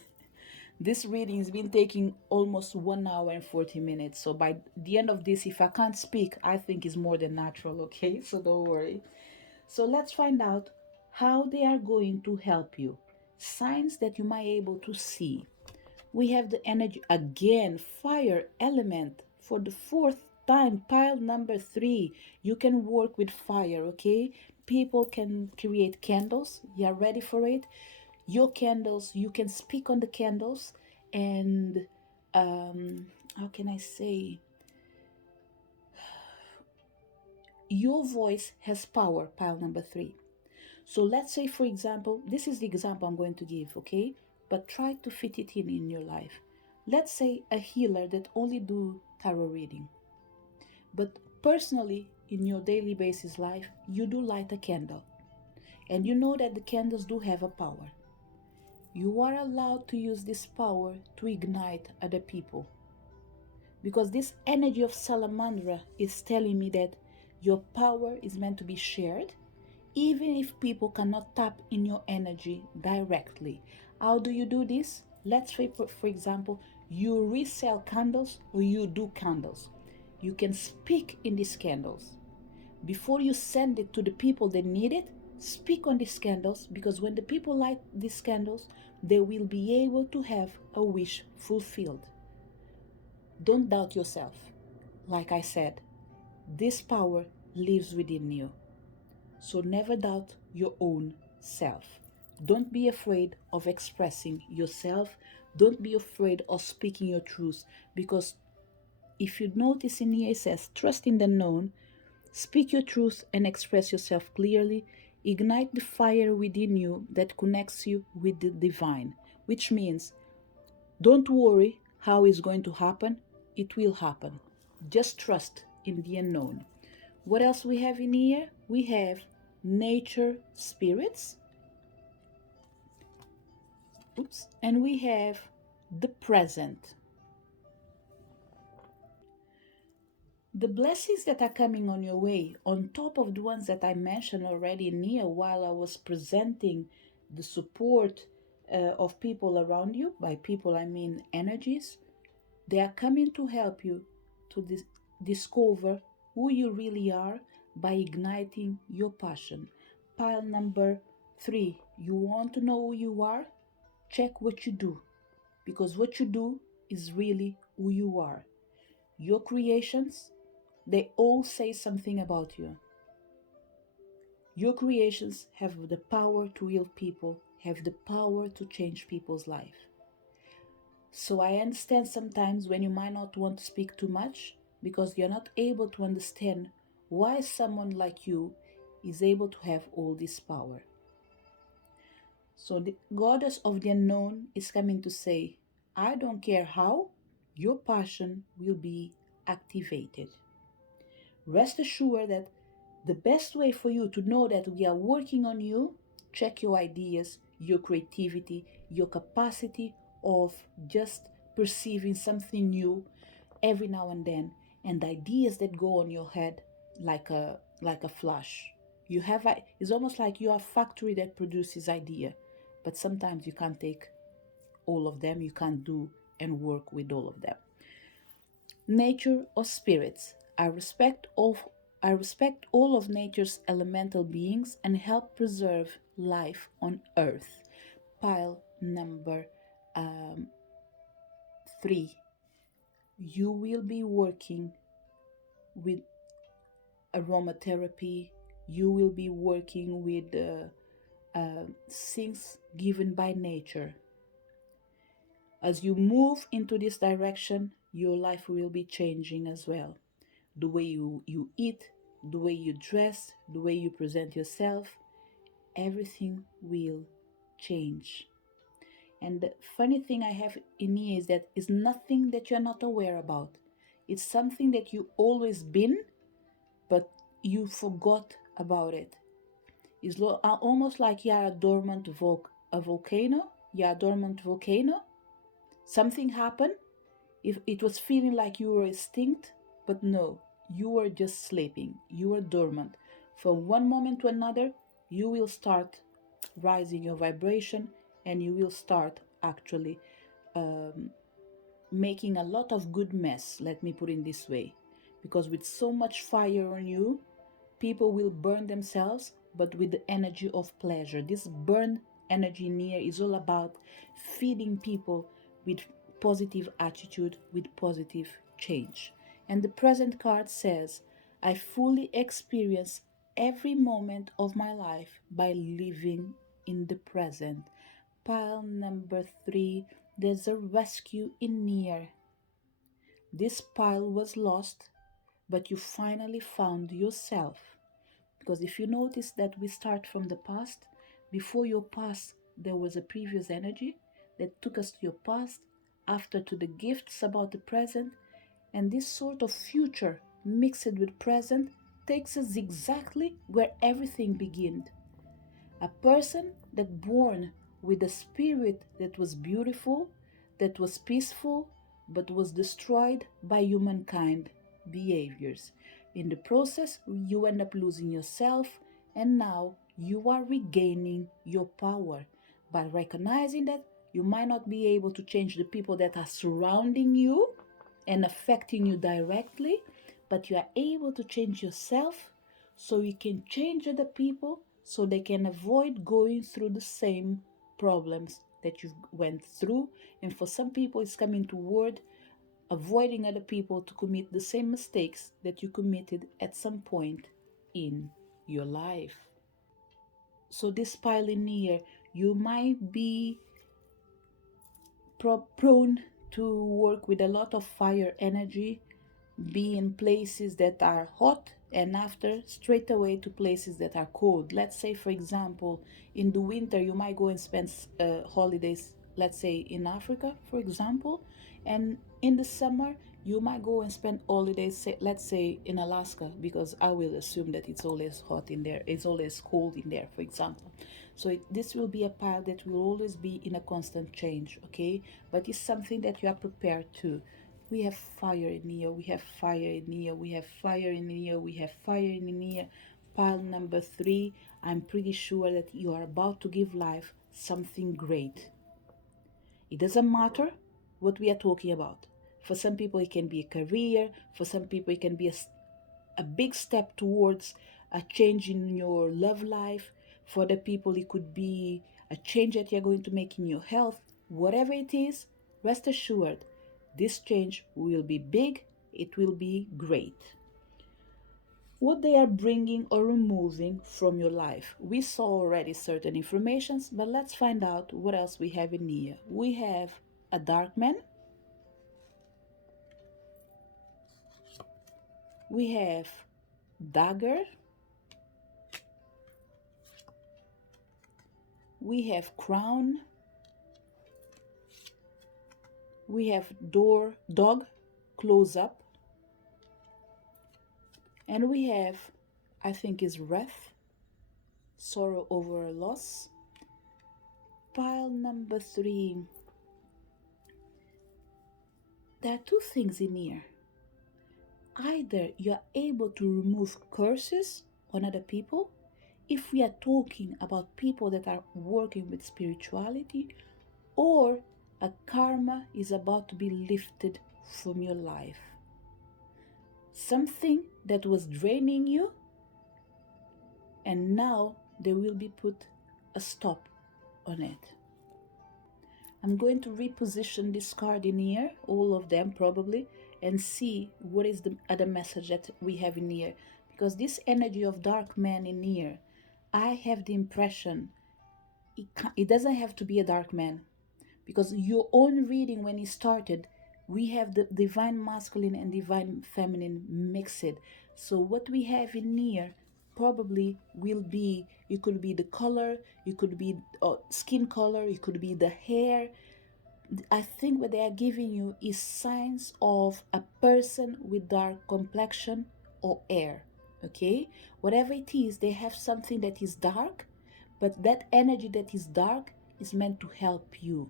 This reading has been taking almost 1 hour and 40 minutes. So by the end of this, if I can't speak, I think it's more than natural, okay? So don't worry. So let's find out how they are going to help you. Signs that you might be able to see. We have the energy again, fire element for the fourth time, pile number 3. You can work with fire, okay? People can create candles. You are ready for it? Your candles, you can speak on the candles, and how can I say? Your voice has power, pile number 3. So let's say, for example, this is the example I'm going to give, okay? But try to fit it in your life. Let's say a healer that only do tarot reading, but personally in your daily basis life, you do light a candle, and you know that the candles do have a power. You are allowed to use this power to ignite other people, because this energy of salamandra is telling me that your power is meant to be shared, even if people cannot tap in your energy directly. How do you do this? Let's say, for example, you resell candles or you do candles. You can speak in these candles. Before you send it to the people that need it, speak on these candles, because when the people light these candles, they will be able to have a wish fulfilled. Don't doubt yourself. Like I said, this power lives within you. So never doubt your own self. Don't be afraid of expressing yourself. Don't be afraid of speaking your truth, because if you notice in here it says, trust in the known, speak your truth and express yourself clearly. Ignite the fire within you that connects you with the divine, which means don't worry how it's going to happen. It will happen. Just trust in the unknown. What else we have in here? We have nature spirits. Oops. And we have the present. The blessings that are coming on your way, on top of the ones that I mentioned already in here while I was presenting the support of people around you. By people, I mean energies. They are coming to help you to discover who you really are by igniting your passion. Pile number 3. You want to know who you are? Check what you do, because what you do is really who you are. Your creations, they all say something about you. Your creations have the power to heal people, have the power to change people's life. So I understand sometimes when you might not want to speak too much, because you're not able to understand why someone like you is able to have all this power. So the goddess of the unknown is coming to say, I don't care how, your passion will be activated. Rest assured that the best way for you to know that we are working on you, check your ideas, your creativity, your capacity of just perceiving something new every now and then, and the ideas that go on your head like a flash. It's almost like you are a factory that produces idea, but sometimes you can't take all of them, you can't do and work with all of them. Nature or spirits. I respect all of nature's elemental beings and help preserve life on earth. Pile number 3. You will be working with aromatherapy. You will be working with things given by nature. As you move into this direction, your life will be changing as well. The way you eat, the way you dress, the way you present yourself, everything will change. And the funny thing I have in here is that it's nothing that you're not aware about. It's something that you always been, but you forgot about it. It's almost like you're a dormant a volcano. You're a dormant volcano. Something happened. If it was feeling like you were extinct, but no, you were just sleeping. You were dormant. From one moment to another, you will start rising your vibration, and you will start actually um, making a lot of good mess, let me put it this way, because with so much fire on you, people will burn themselves, but with the energy of pleasure. This burn energy near is all about feeding people with positive attitude, with positive change. And the present card says, I fully experience every moment of my life by living in the present. Pile number 3, there's a rescue in near. This pile was lost, but you finally found yourself. Because if you notice that we start from the past, before your past, there was a previous energy that took us to your past, after to the gifts about the present, and this sort of future mixed with present takes us exactly where everything began. A person that born with a spirit that was beautiful, that was peaceful, but was destroyed by humankind behaviors. In the process, you end up losing yourself, and now you are regaining your power by recognizing that you might not be able to change the people that are surrounding you and affecting you directly, but you are able to change yourself so you can change other people so they can avoid going through the same problems that you went through. And for some people, it's coming toward avoiding other people to commit the same mistakes that you committed at some point in your life. So this pioneer, you might be prone to work with a lot of fire energy, be in places that are hot, and after straight away to places that are cold. Let's say, for example, in the winter you might go and spend holidays, let's say in Africa, for example, and in the summer you might go and spend holidays, say, let's say in Alaska, because I will assume that it's always hot in there, it's always cold in there, for example. So this will be a pile that will always be in a constant change, okay? But it's something that you are prepared to. We have fire in here, we have fire in here, we have fire in here, we have fire in here. Pile number 3, I'm pretty sure that you are about to give life something great. It doesn't matter what we are talking about. For some people, it can be a career, for some people, it can be a big step towards a change in your love life. For the people, it could be a change that you're going to make in your health. Whatever it is, rest assured, this change will be big, it will be great. What they are bringing or removing from your life. We saw already certain informations, but let's find out what else we have in here. We have a dark man. We have dagger. We have crown. We have dog, close up. And we have, I think is wrath, sorrow over a loss. Pile number 3. There are two things in here. Either you are able to remove curses on other people, if we are talking about people that are working with spirituality, or a karma is about to be lifted from your life. Something that was draining you, and now there will be put a stop on it. I'm going to reposition this card in here, all of them probably, and see what is the other message that we have in here. Because this energy of dark man in here, I have the impression it doesn't have to be a dark man. Because your own reading, when it started, we have the divine masculine and divine feminine mixed. So what we have in here probably will be, it could be the color, it could be skin color, it could be the hair. I think what they are giving you is signs of a person with dark complexion or hair. Okay, whatever it is, they have something that is dark, but that energy that is dark is meant to help you.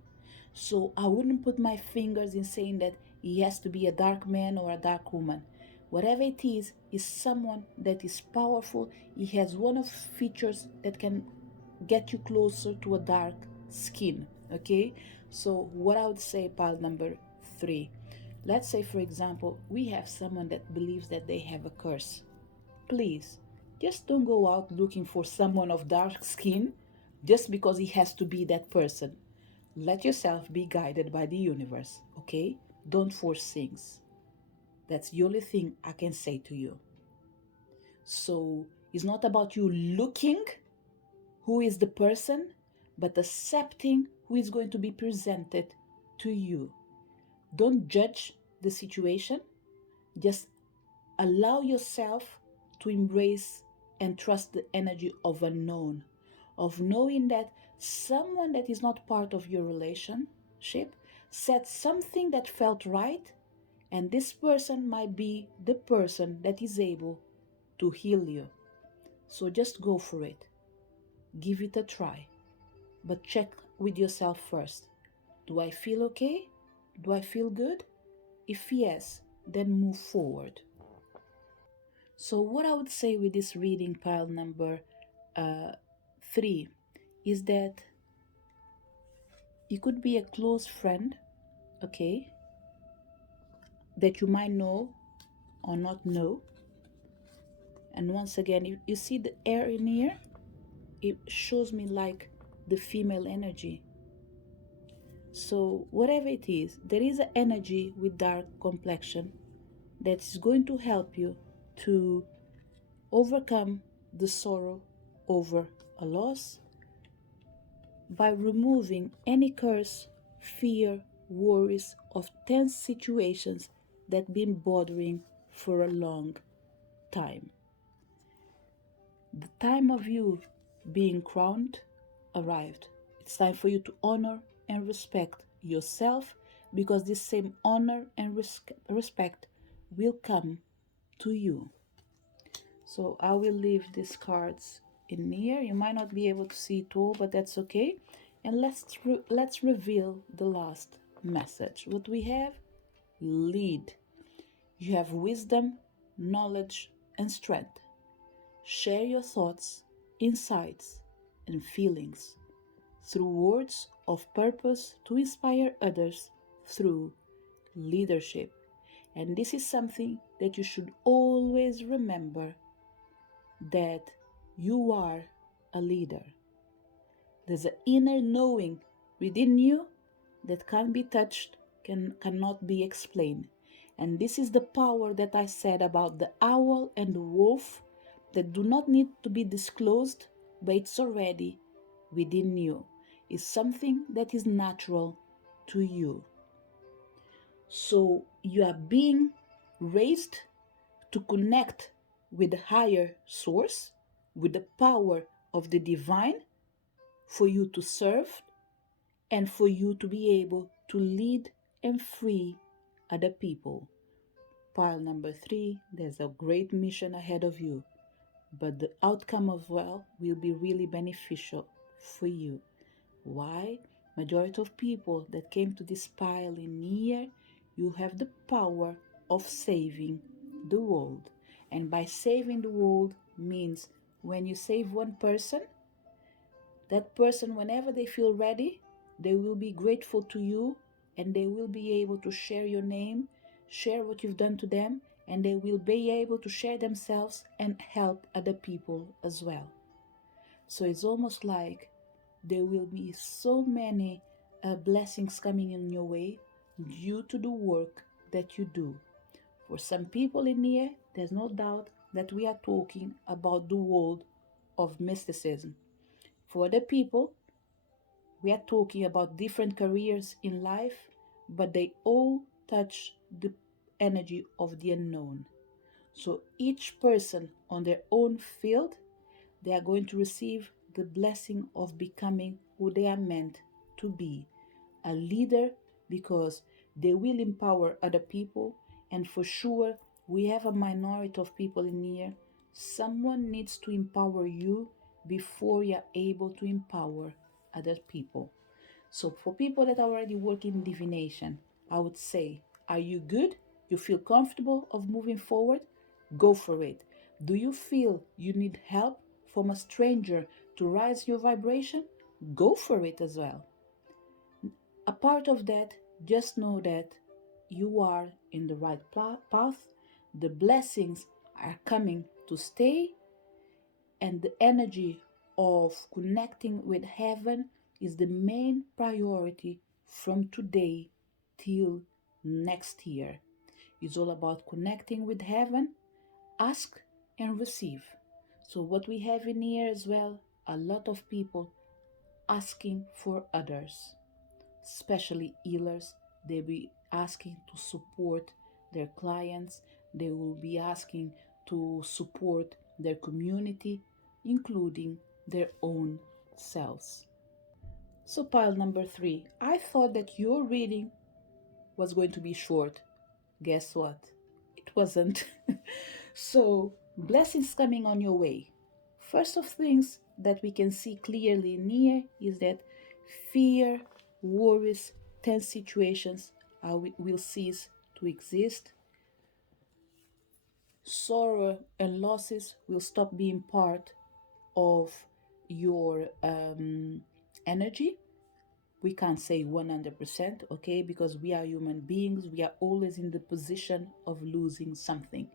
So I wouldn't put my fingers in saying that he has to be a dark man or a dark woman. Whatever it is someone that is powerful. He has one of features that can get you closer to a dark skin. Okay, So, what I would say, pile number three, let's say, for example, we have someone that believes that they have a curse. Please, just don't go out looking for someone of dark skin just because he has to be that person. Let yourself be guided by the universe, okay? Don't force things. That's the only thing I can say to you. So, it's not about you looking who is the person, but accepting who is going to be presented to you. Don't judge the situation, just allow yourself to embrace and trust the energy of unknown, of knowing that someone that is not part of your relationship said something that felt right, and this person might be the person that is able to heal you. So just go for it, give it a try, but check with yourself first. Do I feel okay? Do I feel good? If yes, then move forward. So, what I would say with this reading pile number uh, three is that it could be a close friend, okay, that you might know or not know. And once again, if you see the air in here, it shows me like the female energy. So, whatever it is, there is an energy with dark complexion that is going to help you to overcome the sorrow over a loss by removing any curse, fear, worries of tense situations that been bothering for a long time. The time of you being crowned arrived. It's time for you to honor and respect yourself, because this same honor and respect will come to you. So I will leave these cards in here. You might not be able to see it all, but that's okay. And let's reveal the last message. What we have: lead. You have wisdom, knowledge, and strength. Share your thoughts, insights, and feelings through words of purpose to inspire others through leadership. And this is something that you should always remember, that you are a leader. There's an inner knowing within you that can't be touched, cannot be explained. And this is the power that I said about the owl and the wolf, that do not need to be disclosed, but it's already within you. It's something that is natural to you. So you are being raised to connect with the higher source, with the power of the divine, for you to serve and for you to be able to lead and free other people. Pile number three, there's a great mission ahead of you, but the outcome as well will be really beneficial for you. Why? Majority of people that came to this pile in here, you have the power of saving the world. And by saving the world means when you save one person, that person, whenever they feel ready, they will be grateful to you, and they will be able to share your name, share what you've done to them, and they will be able to share themselves and help other people as well. So it's almost like there will be so many blessings coming in your way due to the work that you do. For some people in here, there's no doubt that we are talking about the world of mysticism. For other people, we are talking about different careers in life, but they all touch the energy of the unknown. So each person on their own field, they are going to receive the blessing of becoming who they are meant to be, a leader, because they will empower other people. And for sure, we have a minority of people in here. Someone needs to empower you before you're able to empower other people. So for people that are already working in divination, I would say, are you good? You feel comfortable of moving forward? Go for it. Do you feel you need help from a stranger to rise your vibration? Go for it as well. A part of that, just know that you are in the right path. The blessings are coming to stay, and the energy of connecting with heaven is the main priority from today till next year. It's all about connecting with heaven, ask and receive. So, what we have in here as well, a lot of people asking for others, especially healers. They'll be asking to support their clients, they will be asking to support their community, including their own selves. So, pile number three, I thought that your reading was going to be short. Guess what? It wasn't. So, blessings coming on your way. First of things that we can see clearly near is that fear, worries, tense situations will cease to exist. Sorrow and losses will stop being part of your energy. We can't say 100%, okay, because we are human beings, we are always in the position of losing something.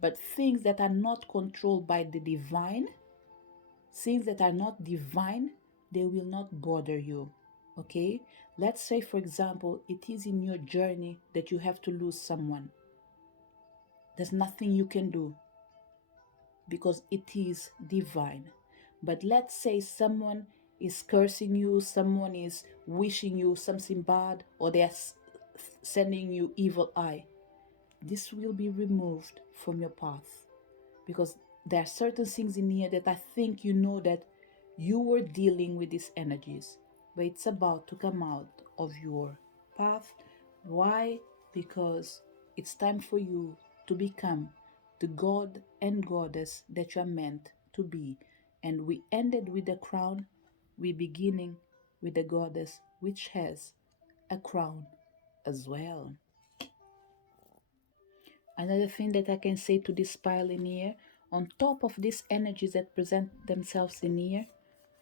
But things that are not controlled by the divine, things that are not divine, they will not bother you, okay. Let's say, for example, it is in your journey that you have to lose someone. There's nothing you can do because it is divine. But let's say someone is cursing you, someone is wishing you something bad, or they're sending you evil eye. This will be removed from your path because there are certain things in here that I think you know that you were dealing with these energies, but it's about to come out of your path. Why? Because it's time for you to become the god and goddess that you are meant to be. And we ended with the crown, we beginning with the goddess which has a crown as well. Another thing that I can say to this pile in here, on top of these energies that present themselves in here,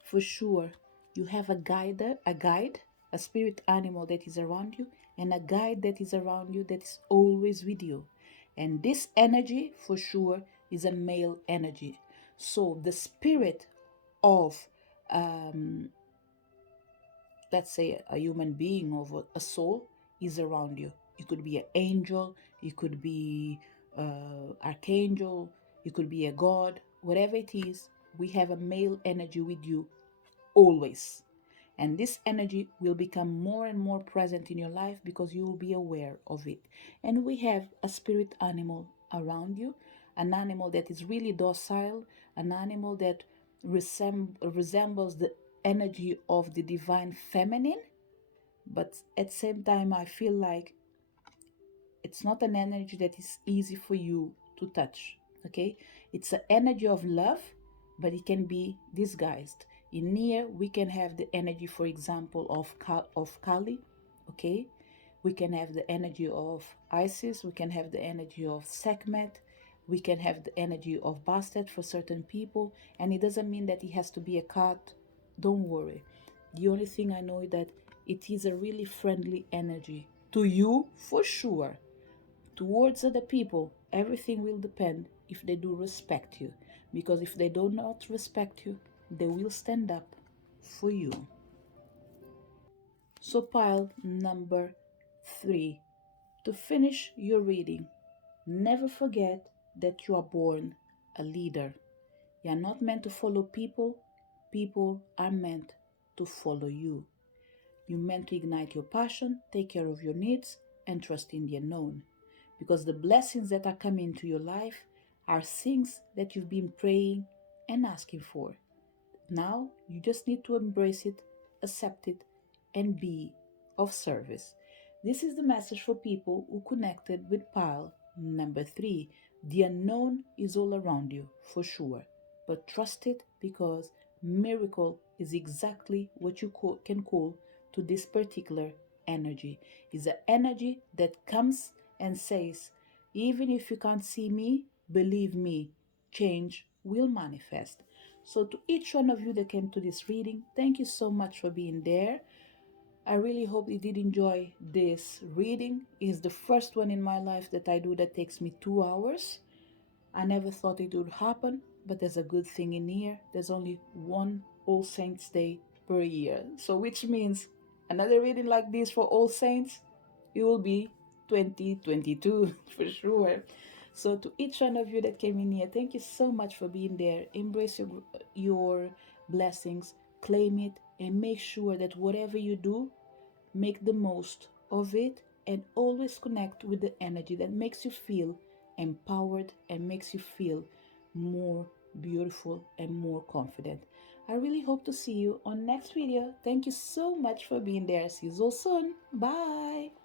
for sure, you have a spirit animal that is around you, and a guide that is around you that is always with you. And this energy, for sure, is a male energy. So the spirit of um, let's say a human being or a soul is around you. It could be an angel, it could be archangel, it could be a god, whatever it is. We have a male energy with you always, and this energy will become more and more present in your life because you will be aware of it. And we have a spirit animal around you, an animal that is really docile, an animal that resembles the energy of the divine feminine, but at the same time I feel like it's not an energy that is easy for you to touch, okay. It's an energy of love, but it can be disguised. In here we can have the energy, for example, of Kali, okay. We can have the energy of Isis, we can have the energy of Sekhmet, we can have the energy of Bastet for certain people, and it doesn't mean that it has to be a cat. Don't worry. The only thing I know is that it is a really friendly energy to you, for sure. Towards other people, everything will depend if they do respect you. Because if they do not respect you, they will stand up for you. So, pile number three. To finish your reading, never forget that you are born a leader. You are not meant to follow people, people are meant to follow you. You're meant to ignite your passion, take care of your needs, and trust in the unknown. Because the blessings that are coming into your life are things that you've been praying and asking for. Now you just need to embrace it, accept it, and be of service. This is the message for people who connected with pile number three. The unknown is all around you, for sure, but trust it because miracle is exactly what you can call to this particular energy. It's an energy that comes and says, even if you can't see me, believe me, change will manifest. So, to each one of you that came to this reading, thank you so much for being there. I really hope you did enjoy this reading. It's the first one in my life that I do that takes me 2 hours. I never thought it would happen, but there's a good thing in here. There's only one All Saints Day per year. So, which means another reading like this for All Saints, it will be 2022 for sure. So, to each one of you that came in here, thank you so much for being there. Embrace your blessings, claim it, and make sure that whatever you do, make the most of it, and always connect with the energy that makes you feel empowered and makes you feel more beautiful and more confident. I really hope to see you on next video. Thank you so much for being there. See you so soon. Bye.